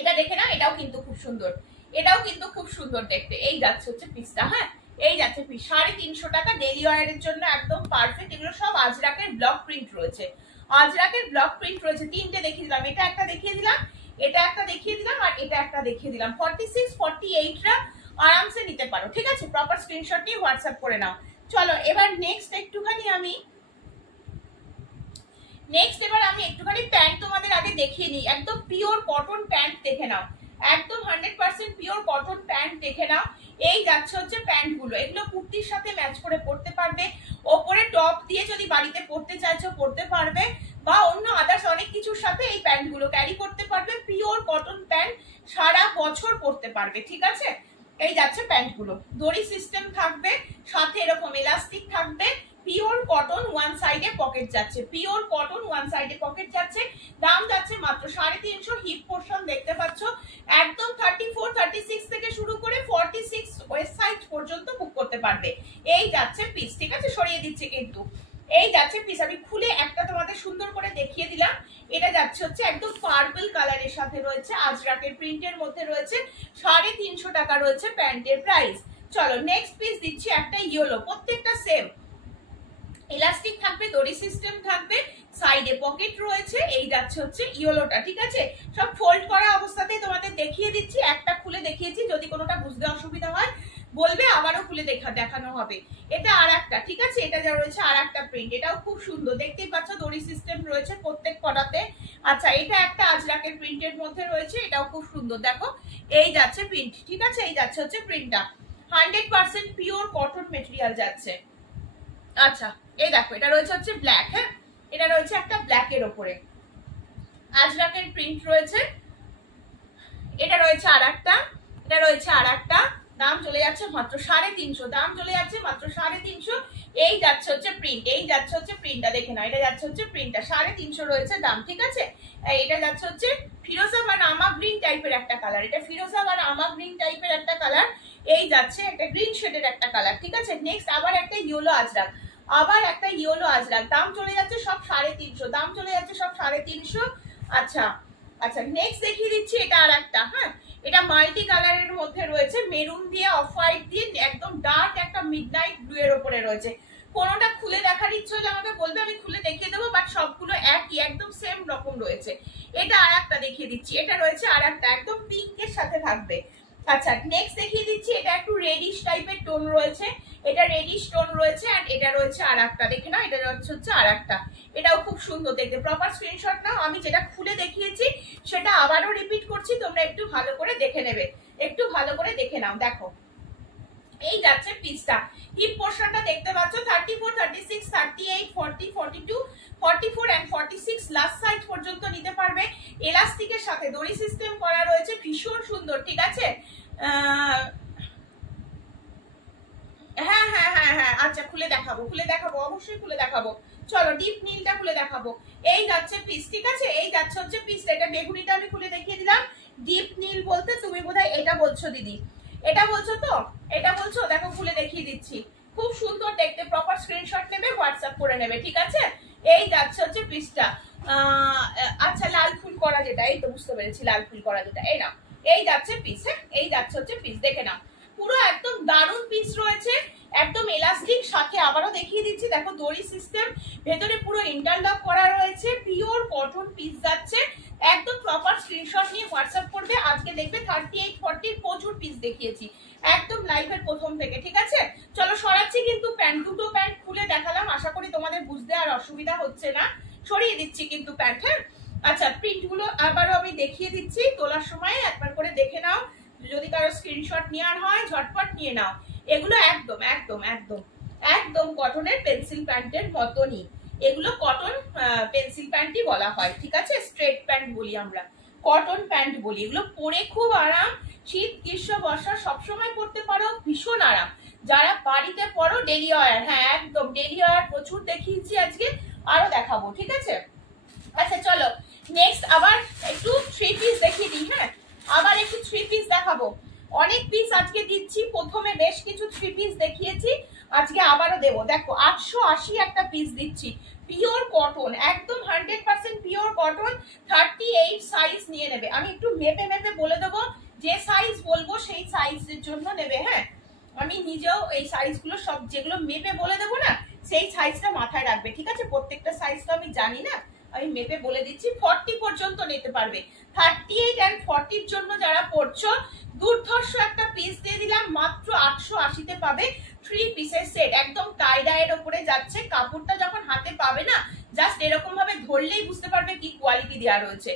এটা দেখে নাও, এটাও কিন্তু খুব সুন্দর, এটাও কিন্তু খুব সুন্দর দেখতে। এই যাচ্ছে হচ্ছে পিসটা। হ্যাঁ, এই যাচ্ছে পিস। 350 টাকা ডেলি ওয়্যারের জন্য একদম পারফেক্ট। এগুলো সব আজরাকের ব্লক প্রিন্ট রয়েছে, আজরাকের ব্লক প্রিন্ট রয়েছে। তিনটে দেখিয়ে দিলাম, এটা একটা দেখিয়ে দিলাম, এটা একটা দেখিয়ে দিলাম, আর এটা একটা দেখিয়ে দিলাম। 46 48 রা আরামসে নিতে পারো, ঠিক আছে। প্রপার স্ক্রিনশট নিয়ে হোয়াটসঅ্যাপ করে নাও। চলো এবার নেক্সট একটুখানি আমি একটুখানি প্যান্ট তোমাদের আগে দেখিয়ে নিই। একদম পিওর কটন প্যান্ট দেখে নাও, একদম 100% পিওর কটন প্যান্ট দেখে নাও। এই যাচ্ছে হচ্ছে প্যান্ট গুলো, এগুলো কুর্তির সাথে ম্যাচ করে পরতে পারবে। ওপরে টপ দিয়ে যদি বাড়িতে পরতে চাইছো পরতে পারবে, বা অন্য আদার্স অনেক কিছুর সাথে এই প্যান্ট গুলো ক্যারি করতে পারবে। পিওর কটন প্যান্ট, সারা বছর পরতে পারবে, ঠিক আছে। এই যাচ্ছে প্যান্ট গুলো, দড়ি সিস্টেম থাকবে, সাথে এরকম এলাস্টিক থাকবে। পিওর কটন, ওয়ান সাইডে পকেট যাচ্ছে, পিওর কটন ওয়ান সাইডে পকেট যাচ্ছে। দাম যাচ্ছে মাত্র 350। হিপ পোর্শন দেখতে পাচ্ছ, একদম 34 36 থেকে শুরু করে 46 ওয়েস্ট সাইড পর্যন্ত বুক করতে পারবে। এই যাচ্ছে পিস, ঠিক আছে। সরিয়ে দিচ্ছে কিন্তু, এই যাচ্ছে পিস। আমি খুলে একটা তোমাদের সুন্দর করে দেখিয়ে দিলাম। এটা যাচ্ছে হচ্ছে একদম পার্পল কালারের সাথে রয়েছে, আজরাকের প্রিন্টের মধ্যে রয়েছে। 350 টাকা রয়েছে প্যান্টের প্রাইস। চলো নেক্সট পিস দিচ্ছি একটা ইয়েলো, প্রত্যেকটা সেম ইলাস্টিক থাকবে, দড়ি সিস্টেম থাকবে, সাইডে পকেট রয়েছে। এই যাচ্ছে হচ্ছে ইয়েলোটা, ঠিক আছে। সব ফোল্ড করা অবস্থাতেই তোমাদের দেখিয়ে দিচ্ছি, একটা খুলে দেখিয়েছি। যদি কোনোটা বুঝতে অসুবিধা হয় বলবে, আবারও খুলে দেখানো হবে। এটা আর একটা, ঠিক আছে। এটা যা রয়েছে আর একটা প্রিন্ট, এটাও খুব সুন্দর দেখতেই পাচ্ছ, দড়ি সিস্টেম রয়েছে প্রত্যেক কটাতে। আচ্ছা, এটা একটা আজরাকের প্রিন্টের মধ্যে রয়েছে, এটাও খুব সুন্দর। দেখো, এই যাচ্ছে প্রিন্ট, ঠিক আছে। এই যাচ্ছে হচ্ছে প্রিন্টটা, 100% পিওর কটন মেটেরিয়াল যাচ্ছে। আচ্ছা, এই দেখো, এটা রয়েছে হচ্ছে ব্ল্যাক। হ্যাঁ, এটা রয়েছে একটা ব্ল্যাকের ওপরে আজরাকের প্রিন্ট রয়েছে। এটা রয়েছে আর একটা, এটা রয়েছে আর একটা। দাম চলে যাচ্ছে মাত্র 350, দাম চলে যাচ্ছে মাত্র 350। এই যাচ্ছে হচ্ছে প্রিন্ট, এই যাচ্ছে হচ্ছে প্রিন্টটা দেখে নাও। এটা যাচ্ছে হচ্ছে প্রিন্টটা, 350 রয়েছে দাম, ঠিক আছে। এটা যাচ্ছে হচ্ছে ফিরোজা বা রামা গ্রিন টাইপের একটা কালার, এটা ফিরোজা বা রামা গ্রিন টাইপের একটা কালার। এই যাচ্ছে একটা গ্রিন শেডের একটা কালার, ঠিক আছে। নেক্সট আবার একটা ইয়েলো আজরাক, আবার একটা ইয়েলো আজরাক। দাম চলে যাচ্ছে সব 350, দাম চলে যাচ্ছে সব 350। আচ্ছা আচ্ছা, নেক্সট দেখিয়ে দিচ্ছি এটা আর একটা। হ্যাঁ, এটা মাল্টি কালারের মধ্যে রয়েছে, মেরুন দিয়ে অফ হোয়াইট দিয়ে একদম ডার্ক একটা মিডনাইট ব্লু এর উপরে রয়েছে। কোনোটা খুলে দেখার ইচ্ছে হলে আমাকে বলবে, আমি খুলে দেখিয়ে দেবো, বাট সবগুলো একই, একদম সেম রকম রয়েছে। এটা আর একটা দেখিয়ে দিচ্ছি, এটা রয়েছে আর একটা একদম পিঙ্কের সাথে থাকবে। আচ্ছা নেক্সট দেখিয়ে দিচ্ছি, এটা একটু রেডিশ টাইপের টোন রয়েছে, এটা রেডিশ টোন রয়েছে আর এটা রয়েছে আর একটা, দেখে না এটা হচ্ছে আর একটা, এটাও খুব সুন্দর দেখতে। প্রপার স্ক্রিনশট নাও, আমি যেটা খুলে দেখিয়েছি সেটা আবারও রিপিট করছি, তোমরা একটু ভালো করে দেখে নেবে, একটু ভালো করে দেখে নাও। দেখো এই যাচ্ছে পিসটা, হিপ পোরশনটা দেখতে পাচ্ছ 34, 36, 38, 40, 42, 44 এন্ড 46 লাস্ট সাইজ পর্যন্ত নিতে পারবে। এলাস্টিকের সাথে দড়ি সিস্টেম করা রয়েছে, ভীষণ সুন্দর, ঠিক আছে। হ্যাঁ হ্যাঁ হ্যাঁ হ্যাঁ আচ্ছা খুলে দেখাবো, খুলে দেখাবো, অবশ্যই খুলে দেখাবো। চলো ডিপ নীলটা খুলে দেখাবো। এই যাচ্ছে পিস, ঠিক আছে, এই যাচ্ছে হচ্ছে পিসটা। এটা বেগুনিটা আমি খুলে দেখিয়ে দিলাম। ডিপ নীল বলতে তুমি বোধহয় এটা বলছো দিদি, এটা বলছো তো, এটা বলছো, দেখো খুলে দেখিয়ে দিচ্ছি, খুব সুন্দর দেখতে। প্রপার স্ক্রিনশট নেবে, হোয়াটসঅ্যাপ করে নেবে, ঠিক আছে। এই যাচ্ছে হচ্ছে পিসটা। আচ্ছা লাল ফুল করা যেটা, এই তো বুঝতে পেরেছি, লাল ফুল করা যেটা, এই নাও, এই যাচ্ছে পিস। হ্যাঁ এই যাচ্ছে হচ্ছে পিস, দেখে নাও, পুরো একদম দারুণ পিস রয়েছে, একদম এলাস্টিক, সাথে আবারও দেখিয়ে দিচ্ছি, দেখো দড়ি সিস্টেম, ভেতরে পুরো ইন্টারলক করা রয়েছে, পিওর কটন পিস যাচ্ছে। একদম প্রপার স্ক্রিনশট নিয়ে হোয়াটসঅ্যাপ করবে। আজকে দেখবে 38, 40 প্রচুর পিস দেখিয়েছি একদম লাইভের প্রথম থেকে, ঠিক আছে। চলো সরাচ্ছি কিন্তু প্যান্ট, দুটো প্যান্ট খুলে দেখালাম, আশা করি তোমাদের বুঝতে আর অসুবিধা হচ্ছে না। সরিয়ে দিচ্ছি কিন্তু প্যান্ট, হ্যাঁ। আচ্ছা প্রিন্ট গুলো আবারও আমি দেখিয়ে দিচ্ছি, তোলার সময় একবার করে দেখে নাও, যদি কারো স্ক্রিনশট নেওয়ার হয় ঝটপট নিয়ে নাও। এগুলো একদম একদম একদম একদম কটনের পেন্সিল প্যান্টের মতনই, এগুলো কটন পেন্সিল প্যান্টই বলা হয়, ঠিক আছে। স্ট্রেট প্যান্ট বলি আমরা, কটন প্যান্ট বলি। এগুলো পরে খুব আরাম, শীত গ্রীষ্ম বর্ষা সবসময় পরতে পারো, ভীষণ আরাম। যারা বাড়িতে পরো ডেলি ওয়্যার, হ্যাঁ একদম ডেলি ওয়্যার প্রচুর দেখিয়েছি, আজকে আরো দেখাবো, ঠিক আছে। আচ্ছা চলো নেক্সট আবার একটু থ্রি পিস দেখিয়ে দিই, হ্যাঁ আবার একটু থ্রি পিস দেখাবো। অনেক পিস আজকে দিচ্ছি, প্রথমে বেশ কিছু থ্রি পিস দেখিয়েছি, আজকে আবারও দেবো। দেখো 880 একটা পিস দিচ্ছি, পিওর কটন, একদম 100% পিওর কটন, 38 সাইজ নিয়ে নেবে। আমি একটু মেপে মেপে বলে দেবো, যে সাইজ বলবো সেই সাইজের জন্য নেবে, হ্যাঁ আমি নিজেও এই সাইজগুলো সব যেগুলো মেপে বলে দেবো না, সেই সাইজটা মাথায় রাখবে, ঠিক আছে। প্রত্যেকটা সাইজ তো আমি জানি না, আমি মেপে বলে দিচ্ছি। 40 পর্যন্ত নিতে পারবে, 38 এন্ড 40 জন্য যারা পড়ছো, দুর্ধর্ষ একটা পিস দিয়ে দিলাম, মাত্র 880-তে পাবে। 3 পিসের সেট, একদম টাই ডাইয়ের ওপরে যাচ্ছে। কাপড়টা যখন হাতে পাবে না, জাস্ট এরকম ভাবে ধরলেই বুঝতে পারবে কি কোয়ালিটি দেওয়া রয়েছে,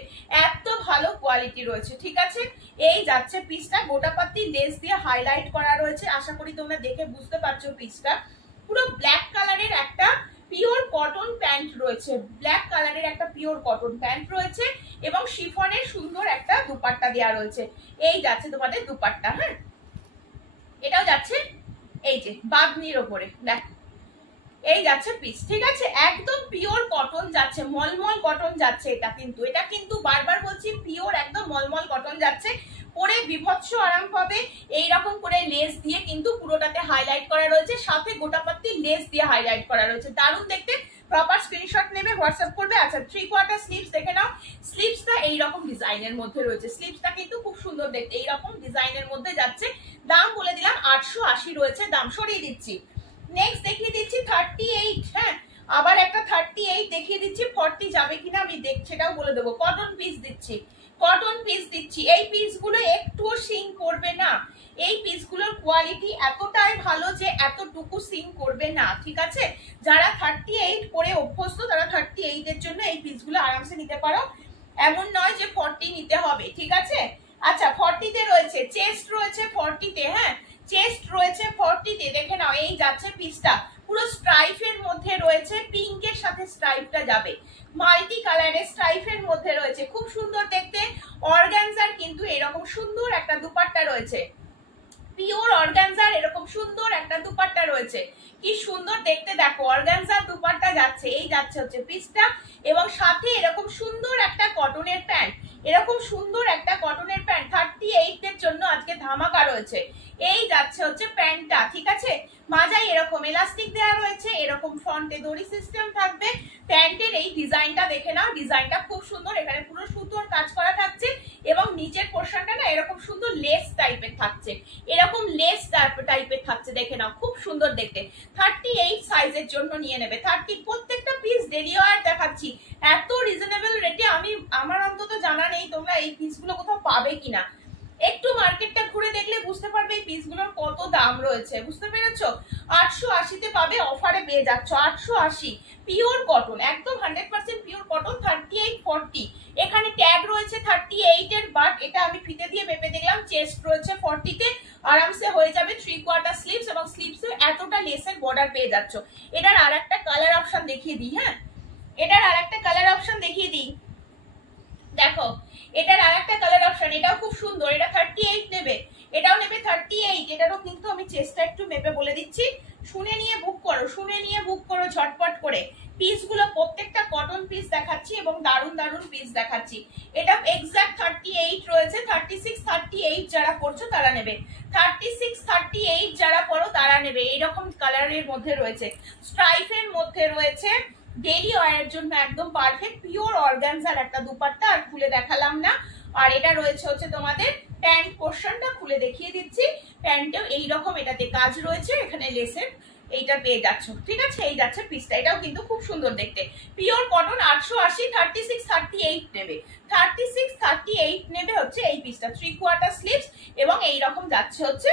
এত ভালো কোয়ালিটি রয়েছে, ঠিক আছে। এই যাচ্ছে পিসটা, গোটাপাতি লেস দিয়ে হাইলাইট করা রয়েছে, আশা করি তোমরা দেখে বুঝতে পারছো পিসটা। পুরো ব্ল্যাক কালারের একটা পিওর কটন প্যান্ট রয়েছে, ব্ল্যাক কালারের একটা পিওর কটন প্যান্ট রয়েছে, এবং শিফনের সুন্দর একটা দুপাট্টা দেওয়া রয়েছে। এই যাচ্ছে তোমাদের দুপাট্টা, হ্যাঁ এটাও যাচ্ছে এই যে বাগনির ওপরে, দেখ এই যাচ্ছে পিস, ঠিক আছে। একদম পিওর কটন যাচ্ছে, মলমল কটন যাচ্ছে, এটা কিন্তু বারবার বলছি, পিওর একদম মলমল কটন যাচ্ছে। পরে বিভৎস আরাম পাবে। এইরকম করে লেস দিয়ে কিন্তু পুরোটাতে হাইলাইট করা রয়েছে, সাথে গোটাপাতি লেস দিয়ে হাইলাইট করা রয়েছে, দারুণ দেখতে। প্রপার স্ক্রিনশট নেবে, হোয়াটসঅ্যাপ করবে। আচ্ছা 3/4 স্লিভস দেখে নাও, স্লিভসটা এইরকম ডিজাইনের মধ্যে রয়েছে, স্লিভসটা কিন্তু খুব সুন্দর দেখতে, এইরকম ডিজাইনের মধ্যে যাচ্ছে। দাম বলে দিলাম 880 রয়েছে, দাম সরিয়ে দিচ্ছি। নেক্সট দেখিয়ে দিচ্ছি 38, হ্যাঁ আবার একটা 38 দেখিয়ে দিচ্ছি, 40 যাবে কিনা আমি সেটাও বলে দেবো। কটন পিস দিচ্ছি, কটন পিস দিচ্ছি। এই পিসগুলো একটুও সিং করবে না, এই পিসগুলোর কোয়ালিটি এতটাই ভালো যে এতটুকু সিং করবে না, ঠিক আছে। যারা 38 পরে অভ্যস্ত, তারা 38 এর জন্য এই পিসগুলো আরামসে নিতে পারো, এমন নয় যে 40 নিতে হবে, ঠিক আছে। আচ্ছা 40 তে রয়েছে, চেস্ট রয়েছে 40 তে, হ্যাঁ চেস্ট রয়েছে 40 তে, দেখে নাও। এই যাচ্ছে পিসটা, পুরো স্ট্রাইফের মধ্যে রয়েছে, পিঙ্কের সাথে স্ট্রাইপটা যাবে, মাল্টি কালারের স্ট্রাইফের মধ্যে রয়েছে, খুব সুন্দর দেখতে। অর্গানজার কিন্তু এরকম সুন্দর একটা দুপাট্টা রয়েছে, পিওর অর্গানজার এরকম সুন্দর একটা দুপাট্টা রয়েছে, কি সুন্দর দেখতে, দেখো অর্গানজার দুপাট্টা যাচ্ছে। এই যাচ্ছে হচ্ছে পিসটা, এবং সাথে এরকম সুন্দর একটা কটনের প্যান্ট, এরকম সুন্দর একটা কটনের প্যান্ট 38 এর জন্য আজকে ধামাকা রয়েছে। এই যাচ্ছে হচ্ছে প্যান্টটা, ঠিক আছে। মাজায় এরকম এলাস্টিক দেওয়া রয়েছে, এরকম ফ্রন্টে দড়ি সিস্টেম থাকবে। প্যান্টের এই ডিজাইনটা দেখে নাও, ডিজাইনটা খুব সুন্দর, এখানে পুরো সুতোর কাজ করা থাকছে, এবং নিচের পোর্শনটা না এরকম সুন্দর লেস টাইপের থাকছে, এরকম লেস টাইপের থাকছে, দেখে নাও খুব সুন্দর দেখতে। 38 সাইজের জন্য নিয়ে নেবে। 30 প্রত্যেকটা পিস ডেলি ওয়্যার দেখাচ্ছি, এত রিজনেবল রেটে। আমার অন্তত জানা নেই তোমরা এই পিসগুলো কোথাও পাবে কিনা। একটু মার্কেটটা ঘুরে দেখলে বুঝতে পারবে এই পিসগুলোর কত দাম রয়েছে, বুঝতে পেরেছো? 880-তে পাবে, অফারে পেয়ে যাচ্ছ 880। পিওর কটন, একদম 100% পিওর কটন, 38-40। এখানে ট্যাগ রয়েছে 38 এর, বাট এটা আমি ফিতে দিয়ে মেপে দেখলাম, চেস্ট রয়েছে 40-তে, আরামসে হয়ে যাবে 3/4 স্লিভস, এবং স্লিভসে এতটা লেসের বর্ডার পেয়ে যাচ্ছ। এটার আর একটা কালার অপশন দেখিয়ে দিই। হ্যাঁ, এটার আর একটা কালার অপশন দেখিয়ে দিই, দেখো এটার আর একটা কালার অপশন, এটাও খুব সুন্দর। এটা 38 নেবে, এটাও নেবে 38। এটারও কিন্তু আমি চেষ্টা একটু মেপে বলে দিচ্ছি, শুনে নিয়ে বুক করো, শুনে নিয়ে বুক করো ঝটপট করে। পিসগুলো প্রত্যেকটা কটন পিস দেখাচ্ছি এবং দারুন দারুন পিস দেখাচ্ছি। এটা এক্সাক্ট 38 রয়েছে, 36-38 যারা করছো তারা নেবে, 36-38 যারা করো তারা নেবে। এইরকম কালারের মধ্যে রয়েছে, স্ট্রাইপের মধ্যে রয়েছে, ডেইলি ওয়্যারের জন্য একদম পারফেক্ট, পিওর অর্গানজার একটা দুপাট্টা, আর খুলে দেখালাম না। আর এটা রয়েছে হচ্ছে তোমাদের প্যান্ট পোর্শনটা, খুলে দেখিয়ে দিচ্ছি। প্যান্টেও এইরকম এটাতে কাজ রয়েছে, এখানে লেসের এইটা পেয়ে যাচ্ছ, ঠিক আছে? এই যাচ্ছে পিসটা, এটাও কিন্তু খুব সুন্দর দেখতে, পিওর কটন, 880, 36-38 নেবে, 36-38 নেবে হচ্ছে এই পিসটা, 3/4 স্লিভস, এবং এইরকম যাচ্ছে হচ্ছে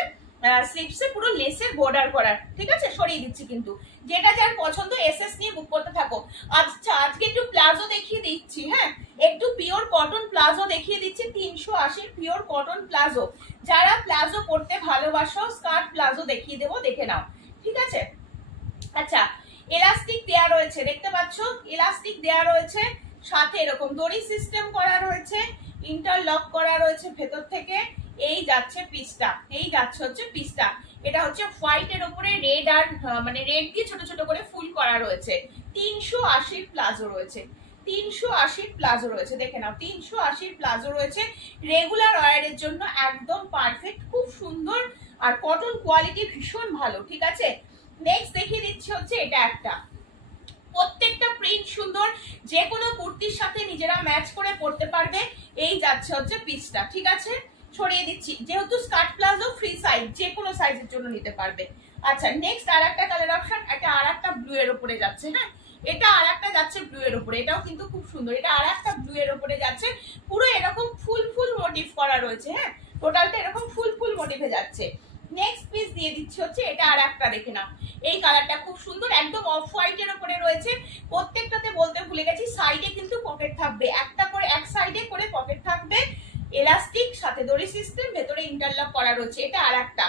স্লিভসে পুরো লেসের বর্ডার করার, ঠিক আছে? সরিয়ে দিচ্ছি কিন্তু, যেটা যার পছন্দ এসএস নিয়ে বুক করতে থাকো। আচ্ছা, আজকে একটু প্লাজো দেখিয়ে দিচ্ছি। হ্যাঁ, একটু পিওর কটন প্লাজো দেখিয়ে দিচ্ছি, 380 পিওর কটন প্লাজো। যারা প্লাজো পরতে ভালোবাসো, স্কার্ট প্লাজো দেখিয়ে দেবো, দেখে নাও, ঠিক আছে? আচ্ছা, এলাস্টিক দেয়া রয়েছে, দেখতে পাচ্ছ এলাস্টিক দেয়া রয়েছে, সাথে এরকম দড়ি সিস্টেম করা রয়েছে, ইন্টারলক করা রয়েছে ভেতর থেকে। এই যাচ্ছে পিসটা, এই যাচ্ছে হচ্ছে পিসটা। এটা হচ্ছে হোয়াইট এর উপরে রেড, আর মানে রেড দিয়ে ছোট ছোট করে ফুল করা রয়েছে। 380 প্লাজো রয়েছে, 380 প্লাজো রয়েছে, দেখে নাও 380 প্লাজো রয়েছে। রেগুলার ওয়্যারের জন্য একদম পারফেক্ট, খুব সুন্দর, আর কটন কোয়ালিটি ভীষণ ভালো, ঠিক আছে? নেক্সট দেখিয়ে দিচ্ছি হচ্ছে এটা একটা, প্রত্যেকটা প্রিন্ট সুন্দর, যে কোনো কুর্তির সাথে নিজেরা ম্যাচ করে পরতে পারবে। এই যাচ্ছে হচ্ছে পিসটা, ঠিক আছে? ছড়িয়ে দিচ্ছি, যেহেতু স্কার্ট প্লাজো ফ্রি সাইজ, যে কোনো সাইজের জন্য নিতে পারবে। আচ্ছা, নেক্সট আর একটা কালার অপশন, এটা আর একটা ব্লু এর উপরে যাচ্ছে। হ্যাঁ, এটা আর একটা যাচ্ছে ব্লু এর উপরে, এটাও কিন্তু খুব সুন্দর, এটা আর একটা ব্লু এর উপরে যাচ্ছে, পুরো এরকম ফুল ফুল মোটিভ করা রয়েছে। হ্যাঁ, টোটালটা এরকম ফুল ফুল মোটিভে যাচ্ছে। নেক্সট পিস দিয়ে দিচ্ছি হচ্ছে এটা আর একটা, দেখে নাও এই কালারটা খুব সুন্দর, একদম অফ হোয়াইট এর উপরে রয়েছে। প্রত্যেকটাতে বলতে ভুলে গেছি, সাইডে কিন্তু পকেট থাকবে, একটা করে এক সাইডে করে পকেট থাকবে, এলাস্টিক, সাথে দড়ি সিস্টেম, ভেতরে ইন্টারলক করা রয়েছে। এটা আর একটা,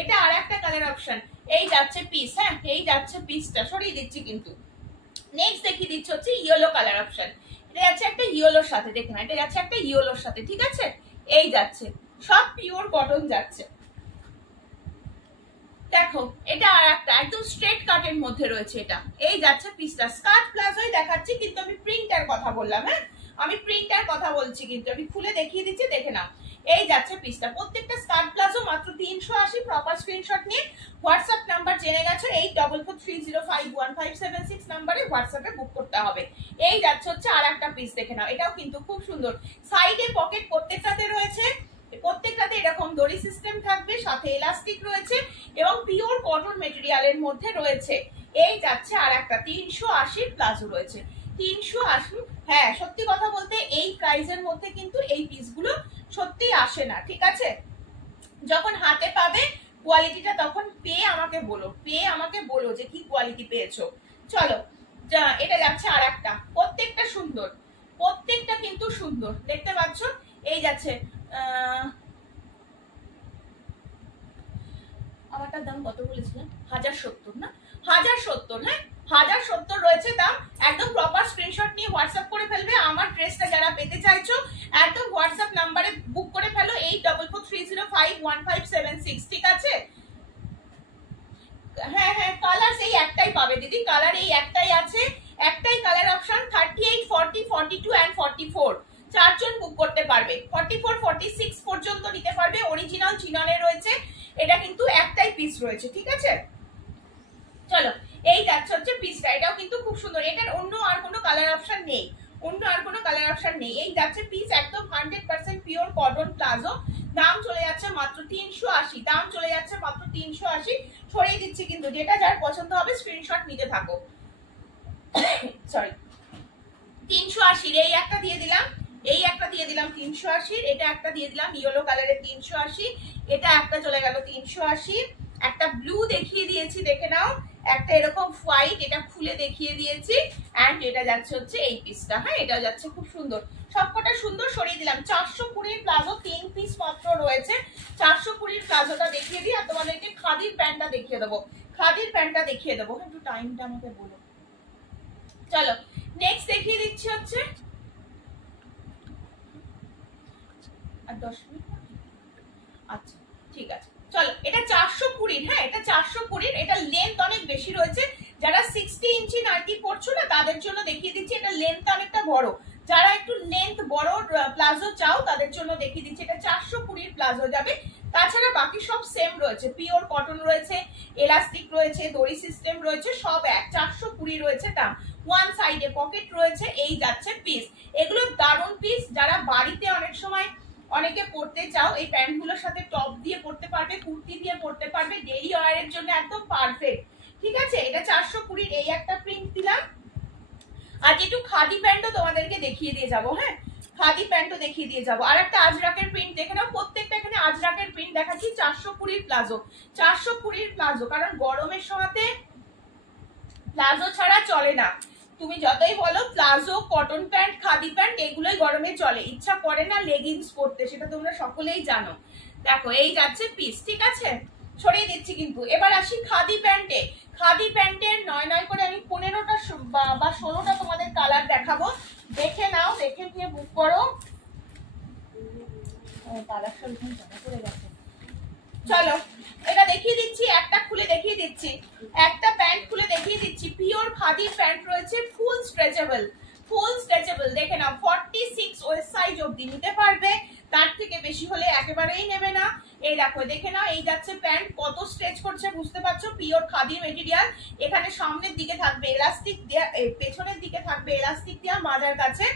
এটা আর একটা কালার অপশন। এই যাচ্ছে পিস। হ্যাঁ, এই যাচ্ছে পিসটা, সরিয়ে দিচ্ছি কিন্তু। নেক্সট দেখিয়ে দিচ্ছি হচ্ছে ইয়েলো কালার অপশন, এটা যাচ্ছে একটা ইয়েলোর সাথে, দেখে না, এটা যাচ্ছে একটা ইয়েলোর সাথে, ঠিক আছে? এই যাচ্ছে, সব পিওর কটন যাচ্ছে। দেখো এটা আর একটা একদম স্ট্রেট কাটের মধ্যে রয়েছে, এটা এই যাচ্ছে পিসটা। স্কার্ট প্লাজোই দেখাচ্ছি, কিন্তু আমি প্রিন্টার কথা বললাম। হ্যাঁ, আমি প্রিন্টার কথা বলছি, কিন্তু আমি খুলে দেখিয়ে দিচ্ছি, দেখে নাও। এই যাচ্ছে পিসটা, প্রত্যেকটা স্কার্ট প্লাজো মাত্র 380। প্রপার স্ক্রিনশট নিয়ে হোয়াটসঅ্যাপ নাম্বার জেনে গেছো, 8443051576 নাম্বারে হোয়াটসঅ্যাপে বুক করতে হবে। এই যাচ্ছে হচ্ছে আর একটা পিস, দেখে নাও, এটাও কিন্তু খুব সুন্দর, সাইডে পকেট প্রত্যেকটাতে রয়েছে, প্রত্যেকটাতে এরকম দড়ি সিস্টেম থাকবে, সাথে এলাস্টিক রয়েছে, এবং পিওর কটন মেটেরিয়ালের মধ্যে রয়েছে। এই যাচ্ছে আর একটা 380 প্লাজো রয়েছে, 380। হ্যাঁ, সত্যি কথা বলতে এই প্রাইসের মধ্যে কিন্তু এই পিসগুলো সত্যি আসে না, ঠিক আছে? যখন হাতে পাবে কোয়ালিটিটা, তখন পেয়ে আমাকে বলো, পেয়ে আমাকে বলো যে কি কোয়ালিটি পেয়েছো। চলো, এটা যাচ্ছে আর একটা, প্রত্যেকটা সুন্দর, প্রত্যেকটা কিন্তু সুন্দর, দেখতে পাচ্ছ? এই যাচ্ছে আমারটার দাম কত বলেছিলাম? 1070 না, 1070। হ্যাঁ, 1070 রয়েছে দাম। একদম প্রপার স্ক্রিনশট নিয়ে হোয়াটসঅ্যাপ করে ফেলবে। আমার ড্রেসটা যারা পেতে চাইছো, একদম হোয়াটসঅ্যাপ নাম্বারে বুক করে ফেলো, 8443051576, ঠিক আছে? হ্যাঁ হ্যাঁ, কালার এই একটাই পাবে দিদি, কালার এই একটাই আছে, একটাই কালার অপশন, 38, 40, 42 এন্ড 44, চারজন বুক করতে পারবে। 44, 46 পর্যন্ত নিতে পারবে, অরিজিনাল চিননে রয়েছে। এটা কিন্তু একটাই পিস রয়েছে, ঠিক আছে? চলো, এই যাচ্ছে হচ্ছে পিসটা, এটাও কিন্তু খুব সুন্দর, এটার অন্য আর কোনো কালার অপশন নেই, অন্য আর কোনো কালার অপশন নেই। এই যাচ্ছে পিস, একদম 100% পিওর কটন প্লাজো, দাম চলে যাচ্ছে মাত্র 380, দাম চলে যাচ্ছে মাত্র 380। ছড়িয়ে দিচ্ছি কিন্তু, যেটা যার পছন্দ হবে স্ক্রিনশট নিতে থাকো। সরি, 380 এই একটা দিয়ে দিলাম, এই একটা দিয়ে দিলাম 380, এটা একটা দিয়ে দিলাম ইয়েলো কালারের 380, এটা একটা চলে গেল 380, একটা ব্লু দেখিয়ে দিয়েছি দেখে নাও, একটা এরকম হোয়াইট এটা খুলে দেখিয়ে দিয়েছি, এন্ড এটা যাচ্ছে হচ্ছে এই পিসটা, হ্যাঁ এটাও যাচ্ছে খুব সুন্দর, সবকটা সুন্দর সরিয়ে দিলাম। 420 প্লাজো 3 পিস মাত্র রয়েছে, 420 প্লাজোটা দেখিয়ে দিই, আর তোমাদেরকে খাদির প্যান্টটা দেখিয়ে দেবো, খাদির প্যান্টটা দেখিয়ে দেবো, একটু টাইমটা আমাকে বলো। চলো নেক্সট দেখিয়ে দিচ্ছি হচ্ছে, আর 10 মিনিট, আচ্ছা ঠিক আছে চলো, এটা 420, হ্যাঁ এটা 420, এটা লেন্থ অনেক বেশি রয়েছে, যারা 60 ইঞ্চি নাইটি পরছো না তাদের জন্য দেখিয়ে দিচ্ছি, এটা লেন্থ অনেকটা বড়, যারা একটু লেন্থ বড় প্লাজো চাও তাদের জন্য দেখিয়ে দিচ্ছি, এটা 420 প্লাজো যাবে। তাছাড়া বাকি সব সেম রয়েছে, পিওর কটন রয়েছে, এলাস্টিক রয়েছে, দড়ি সিস্টেম রয়েছে, সব এক 420 রয়েছে দাম। ওয়ান সাইডে পকেট রয়েছে, এই যাচ্ছে পিস, এগুলো দারুণ পিস, যারা বাড়িতে অনেক সময় অনেকে পড়তে চাও এই প্যান্টগুলোর সাথে টপ দিয়ে পড়তে পারবে, কুর্তি দিয়ে পড়তে পারবে, ডেইলি ওয়্যারের জন্য একদম পারফেক্ট, ঠিক আছে। এটা 420, এই একটা প্রিন্ট দিলাম, আর একটু খাদি প্যান্টও তোমাদেরকে দেখিয়ে দিয়ে যাবো, হ্যাঁ খাদি প্যান্টও দেখিয়ে দিয়ে যাবো। আর একটা আজরাকের প্রিন্ট দেখে নাও, প্রত্যেকটা এখানে আজরাকের প্রিন্ট দেখাচ্ছি, 420 প্লাজো, 420 প্লাজো, কারণ গরমের সময়তে প্লাজো ছাড়া চলে না, তুমি যতই বলো palazzo, cotton pant, khadi pant এগুলোই গরমে চলে, ইচ্ছা করে না লেগিংস পরতে, সেটা তোমরা সকলেই জানো। দেখো এই যাচ্ছে পিস, ঠিক আছে ছড়িয়ে দিচ্ছি কিন্তু। এবার আসি খাদি প্যান্টে, খাদি প্যান্টের 9 করে আমি 15টা বা 16টা তোমাদের কালার দেখাবো, দেখে নাও, দেখে নিয়ে বুক করো। চলো এটা দেখিয়ে দিচ্ছি, একটা খুলে দেখিয়ে দিচ্ছি, একটা প্যান্ট খুলে দেখিয়ে দিচ্ছি, পিওর খাদির প্যান্ট রয়েছে, ফুল স্ট্রেচেবল, ফুল স্ট্রেচেবল, দেখে নাও 46 ওয়েস্ট সাইজ অবধি নিতে পারবে, তার থেকে বেশি হলে একেবারেই নেবে না। এই দেখো দেখে নাও, এই যাচ্ছে প্যান্ট, কত স্ট্রেচ করছে বুঝতে পারছো, পিওর খাদি মেটেরিয়াল, এখানে সামনের দিকে থাকবে এলাস্টিক দেয়া, পেছনের দিকে থাকবে এলাস্টিক দেয়া মাজার কাছে,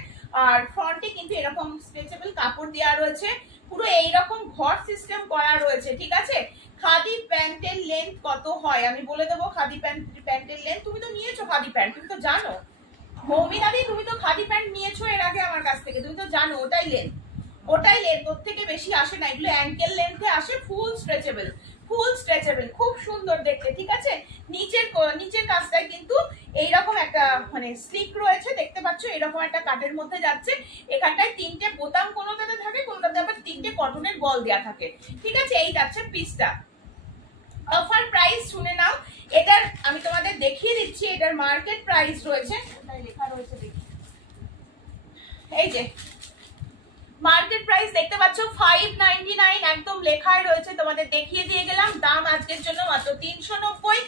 আর ফ্রন্টে কিন্তু এরকম স্ট্রেচেবল কাপড় দেওয়া রয়েছে, পুরো এইরকম ঘর সিস্টেম করা রয়েছে, ঠিক আছে। খাদি প্যান্টের লেন্থ কত হয় আমি বলে দেবো, খাদি প্যান্টের লেন্থ, তুমি তো নিয়েছো খাদি প্যান্ট, তুমি তো জানো মৌমিনাদি, তুমি তো খাদি প্যান্ট নিয়েছো এর আগে আমার কাছ থেকে, তুমি তো জানো ওটাই লেন্থ, ওটাই লেন্থ, ওর থেকে বেশি আসে না, এগুলো অ্যাঙ্কেল লেন্থে আসে, ফুল স্ট্রেচেবল, ফুল স্ট্রেচেবল, খুব সুন্দর দেখতে, ঠিক আছে। নিচের কাজটায় কিন্তু এইরকম একটা মানে স্লিক রয়েছে, দেখতে পাচ্ছ এরকম একটা কাটের মধ্যে যাচ্ছে, এখানটায় 3টে বোতাম কোনোটাতে থাকে, কোনোটাতে আবার 3টে কটনের বল দেয়া থাকে, ঠিক আছে। এই যাচ্ছে পিসটা, অফার প্রাইস শুনে নাও, এটার আমি তোমাদের দেখিয়ে দিচ্ছি, এটার মার্কেট প্রাইস রয়েছে, লেখা রয়েছে দেখি, এই যে মার্কেট প্রাইস দেখতে পাচ্ছ 599, একদম লেখায় রয়েছে, তোমাদের দেখিয়ে দিয়ে গেলাম, দাম আজকের জন্য মাত্র 390,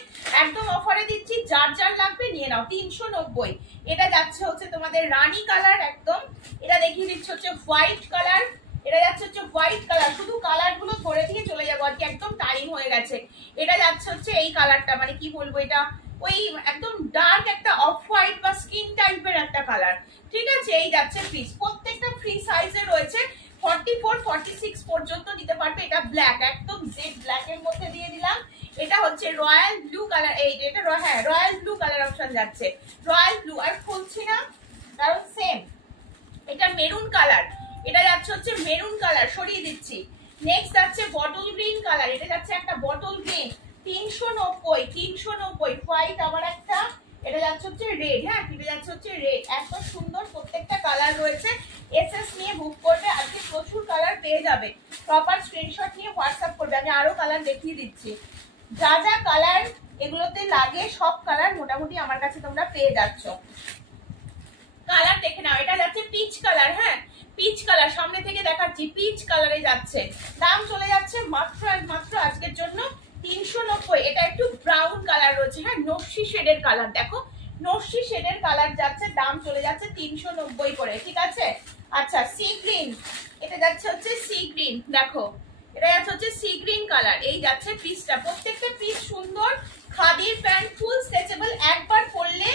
একদম অফারে দিচ্ছি, যার যার লাগবে নিয়ে নাও, 390। এটা যাচ্ছে হচ্ছে তোমাদের রানী কালার, একদম এটা দেখিয়ে দিচ্ছি হচ্ছে হোয়াইট কালার, এটা যাচ্ছে হচ্ছে হোয়াইট কালার, শুধু কালার গুলো ধরে দিয়ে চলে যাবো আর কি, একদম টাইম হয়ে গেছে। এটা যাচ্ছে হচ্ছে এই কালারটা, মানে কি বলবো, এটা ওই একদম ডার্ক একটা অফ হোয়াইট বা স্কিন টাইপের একটা কালার, ঠিক আছে। এই যাচ্ছে পিস, প্রত্যেকটা ফ্রি সাইজে রয়েছে, 44 46 পর্যন্ত নিতে পারবে। এটা ব্ল্যাক, একদম জেড ব্ল্যাক এর মধ্যে দিয়ে দিলাম, এটা হচ্ছে রয়্যাল ব্লু কালার, এই এটা হ্যাঁ রয়্যাল ব্লু কালার অপশন যাচ্ছে, রয়্যাল ব্লু, আর খুলছি না কারণ সেম। এটা মেরুন কালার, এটা যাচ্ছে হচ্ছে মেরুন কালার, সরিয়ে দিচ্ছি। নেক্সট যাচ্ছে বটল গ্রিন কালার, এটা যাচ্ছে একটা বটল গ্রিন, 390 হোয়াইট, আবার একটা, এটা যাচ্ছে হচ্ছে রেড, হ্যাঁ এটা যাচ্ছে হচ্ছে রেড, এত সুন্দর প্রত্যেকটা কালার রয়েছে, এসএস নিয়ে বুক করবে, আজকে প্রচুর কালার পেয়ে যাবে, প্রপার স্ক্রিনশট নিয়ে হোয়াটসঅ্যাপ করবে, আমি আরো কালার দেখিয়ে দিচ্ছি, যা যা কালার এগুলোতে লাগে সব কালার মোটামুটি আমার কাছে তোমরা পেয়ে যাচ্ছ। কালার দেখে নাও, এটা যাচ্ছে পিচ কালার, হ্যাঁ পিচ কালার, সামনে থেকে দেখাচ্ছি, পিচ কালারে যাচ্ছে, দাম চলে যাচ্ছে মাত্র একমাত্র আজকের জন্য 390। এটা একটু ব্রাউন কালার রয়েছে, হ্যাঁ নস্যি শেডের কালার, দেখো নস্যি শেডের কালার যাচ্ছে, দাম চলে যাচ্ছে 390 করে, ঠিক আছে। আচ্ছা সি গ্রিন, এটা যাচ্ছে হচ্ছে সি গ্রিন, দেখো এটা যাচ্ছে হচ্ছে সি গ্রিন কালার, এই যাচ্ছে পিসটা, প্রত্যেকটা পিস সুন্দর, খাদির প্যান্ট, ফুল স্ট্রেচেবল, একবার পরলে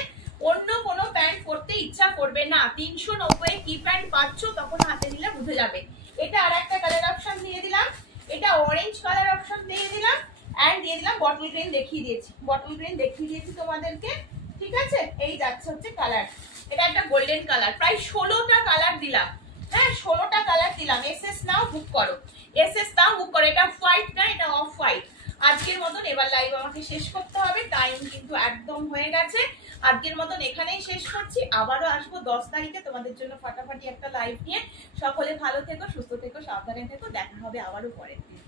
অন্য কোনো প্যান্ট পরতে ইচ্ছা করবে না। 390 কি প্যান্ট পাচ্ছ তখন হাতে নিলে বুঝে যাবে। এটা আর একটা কালার অপশন দিয়ে দিলাম, এটা অরেঞ্জ কালার অপশন দিয়ে দিলাম, এন্ড দিয়ে দিলাম বটল গ্রিন দেখিয়ে দিয়েছি, বটল গ্রিন দেখিয়ে দিয়েছি তোমাদেরকে, ঠিক আছে। এই যাচ্ছে হচ্ছে কালার, এটা একটা গোল্ডেন কালার, প্রায় 16টা কালার দিলাম, হ্যাঁ 16টা কালার দিলাম। এসএস নাও বুক করো, এসএস নাও বুক করো। এটা হোয়াইট না, এটা অফ হোয়াইট। আজকের মতন এবার লাইভ আমাকে শেষ করতে হবে, টাইম কিন্তু একদম হয়ে গেছে। আজকের মতন এখানেই শেষ করছি, আবারও আসবো 10 তারিখে তোমাদের জন্য ফাটাফাটি একটা লাইভ নিয়ে। সকলে ভালো থেকো, সুস্থ থেকো, সাবধানে থেকো, দেখা হবে আবারও পরের দিন।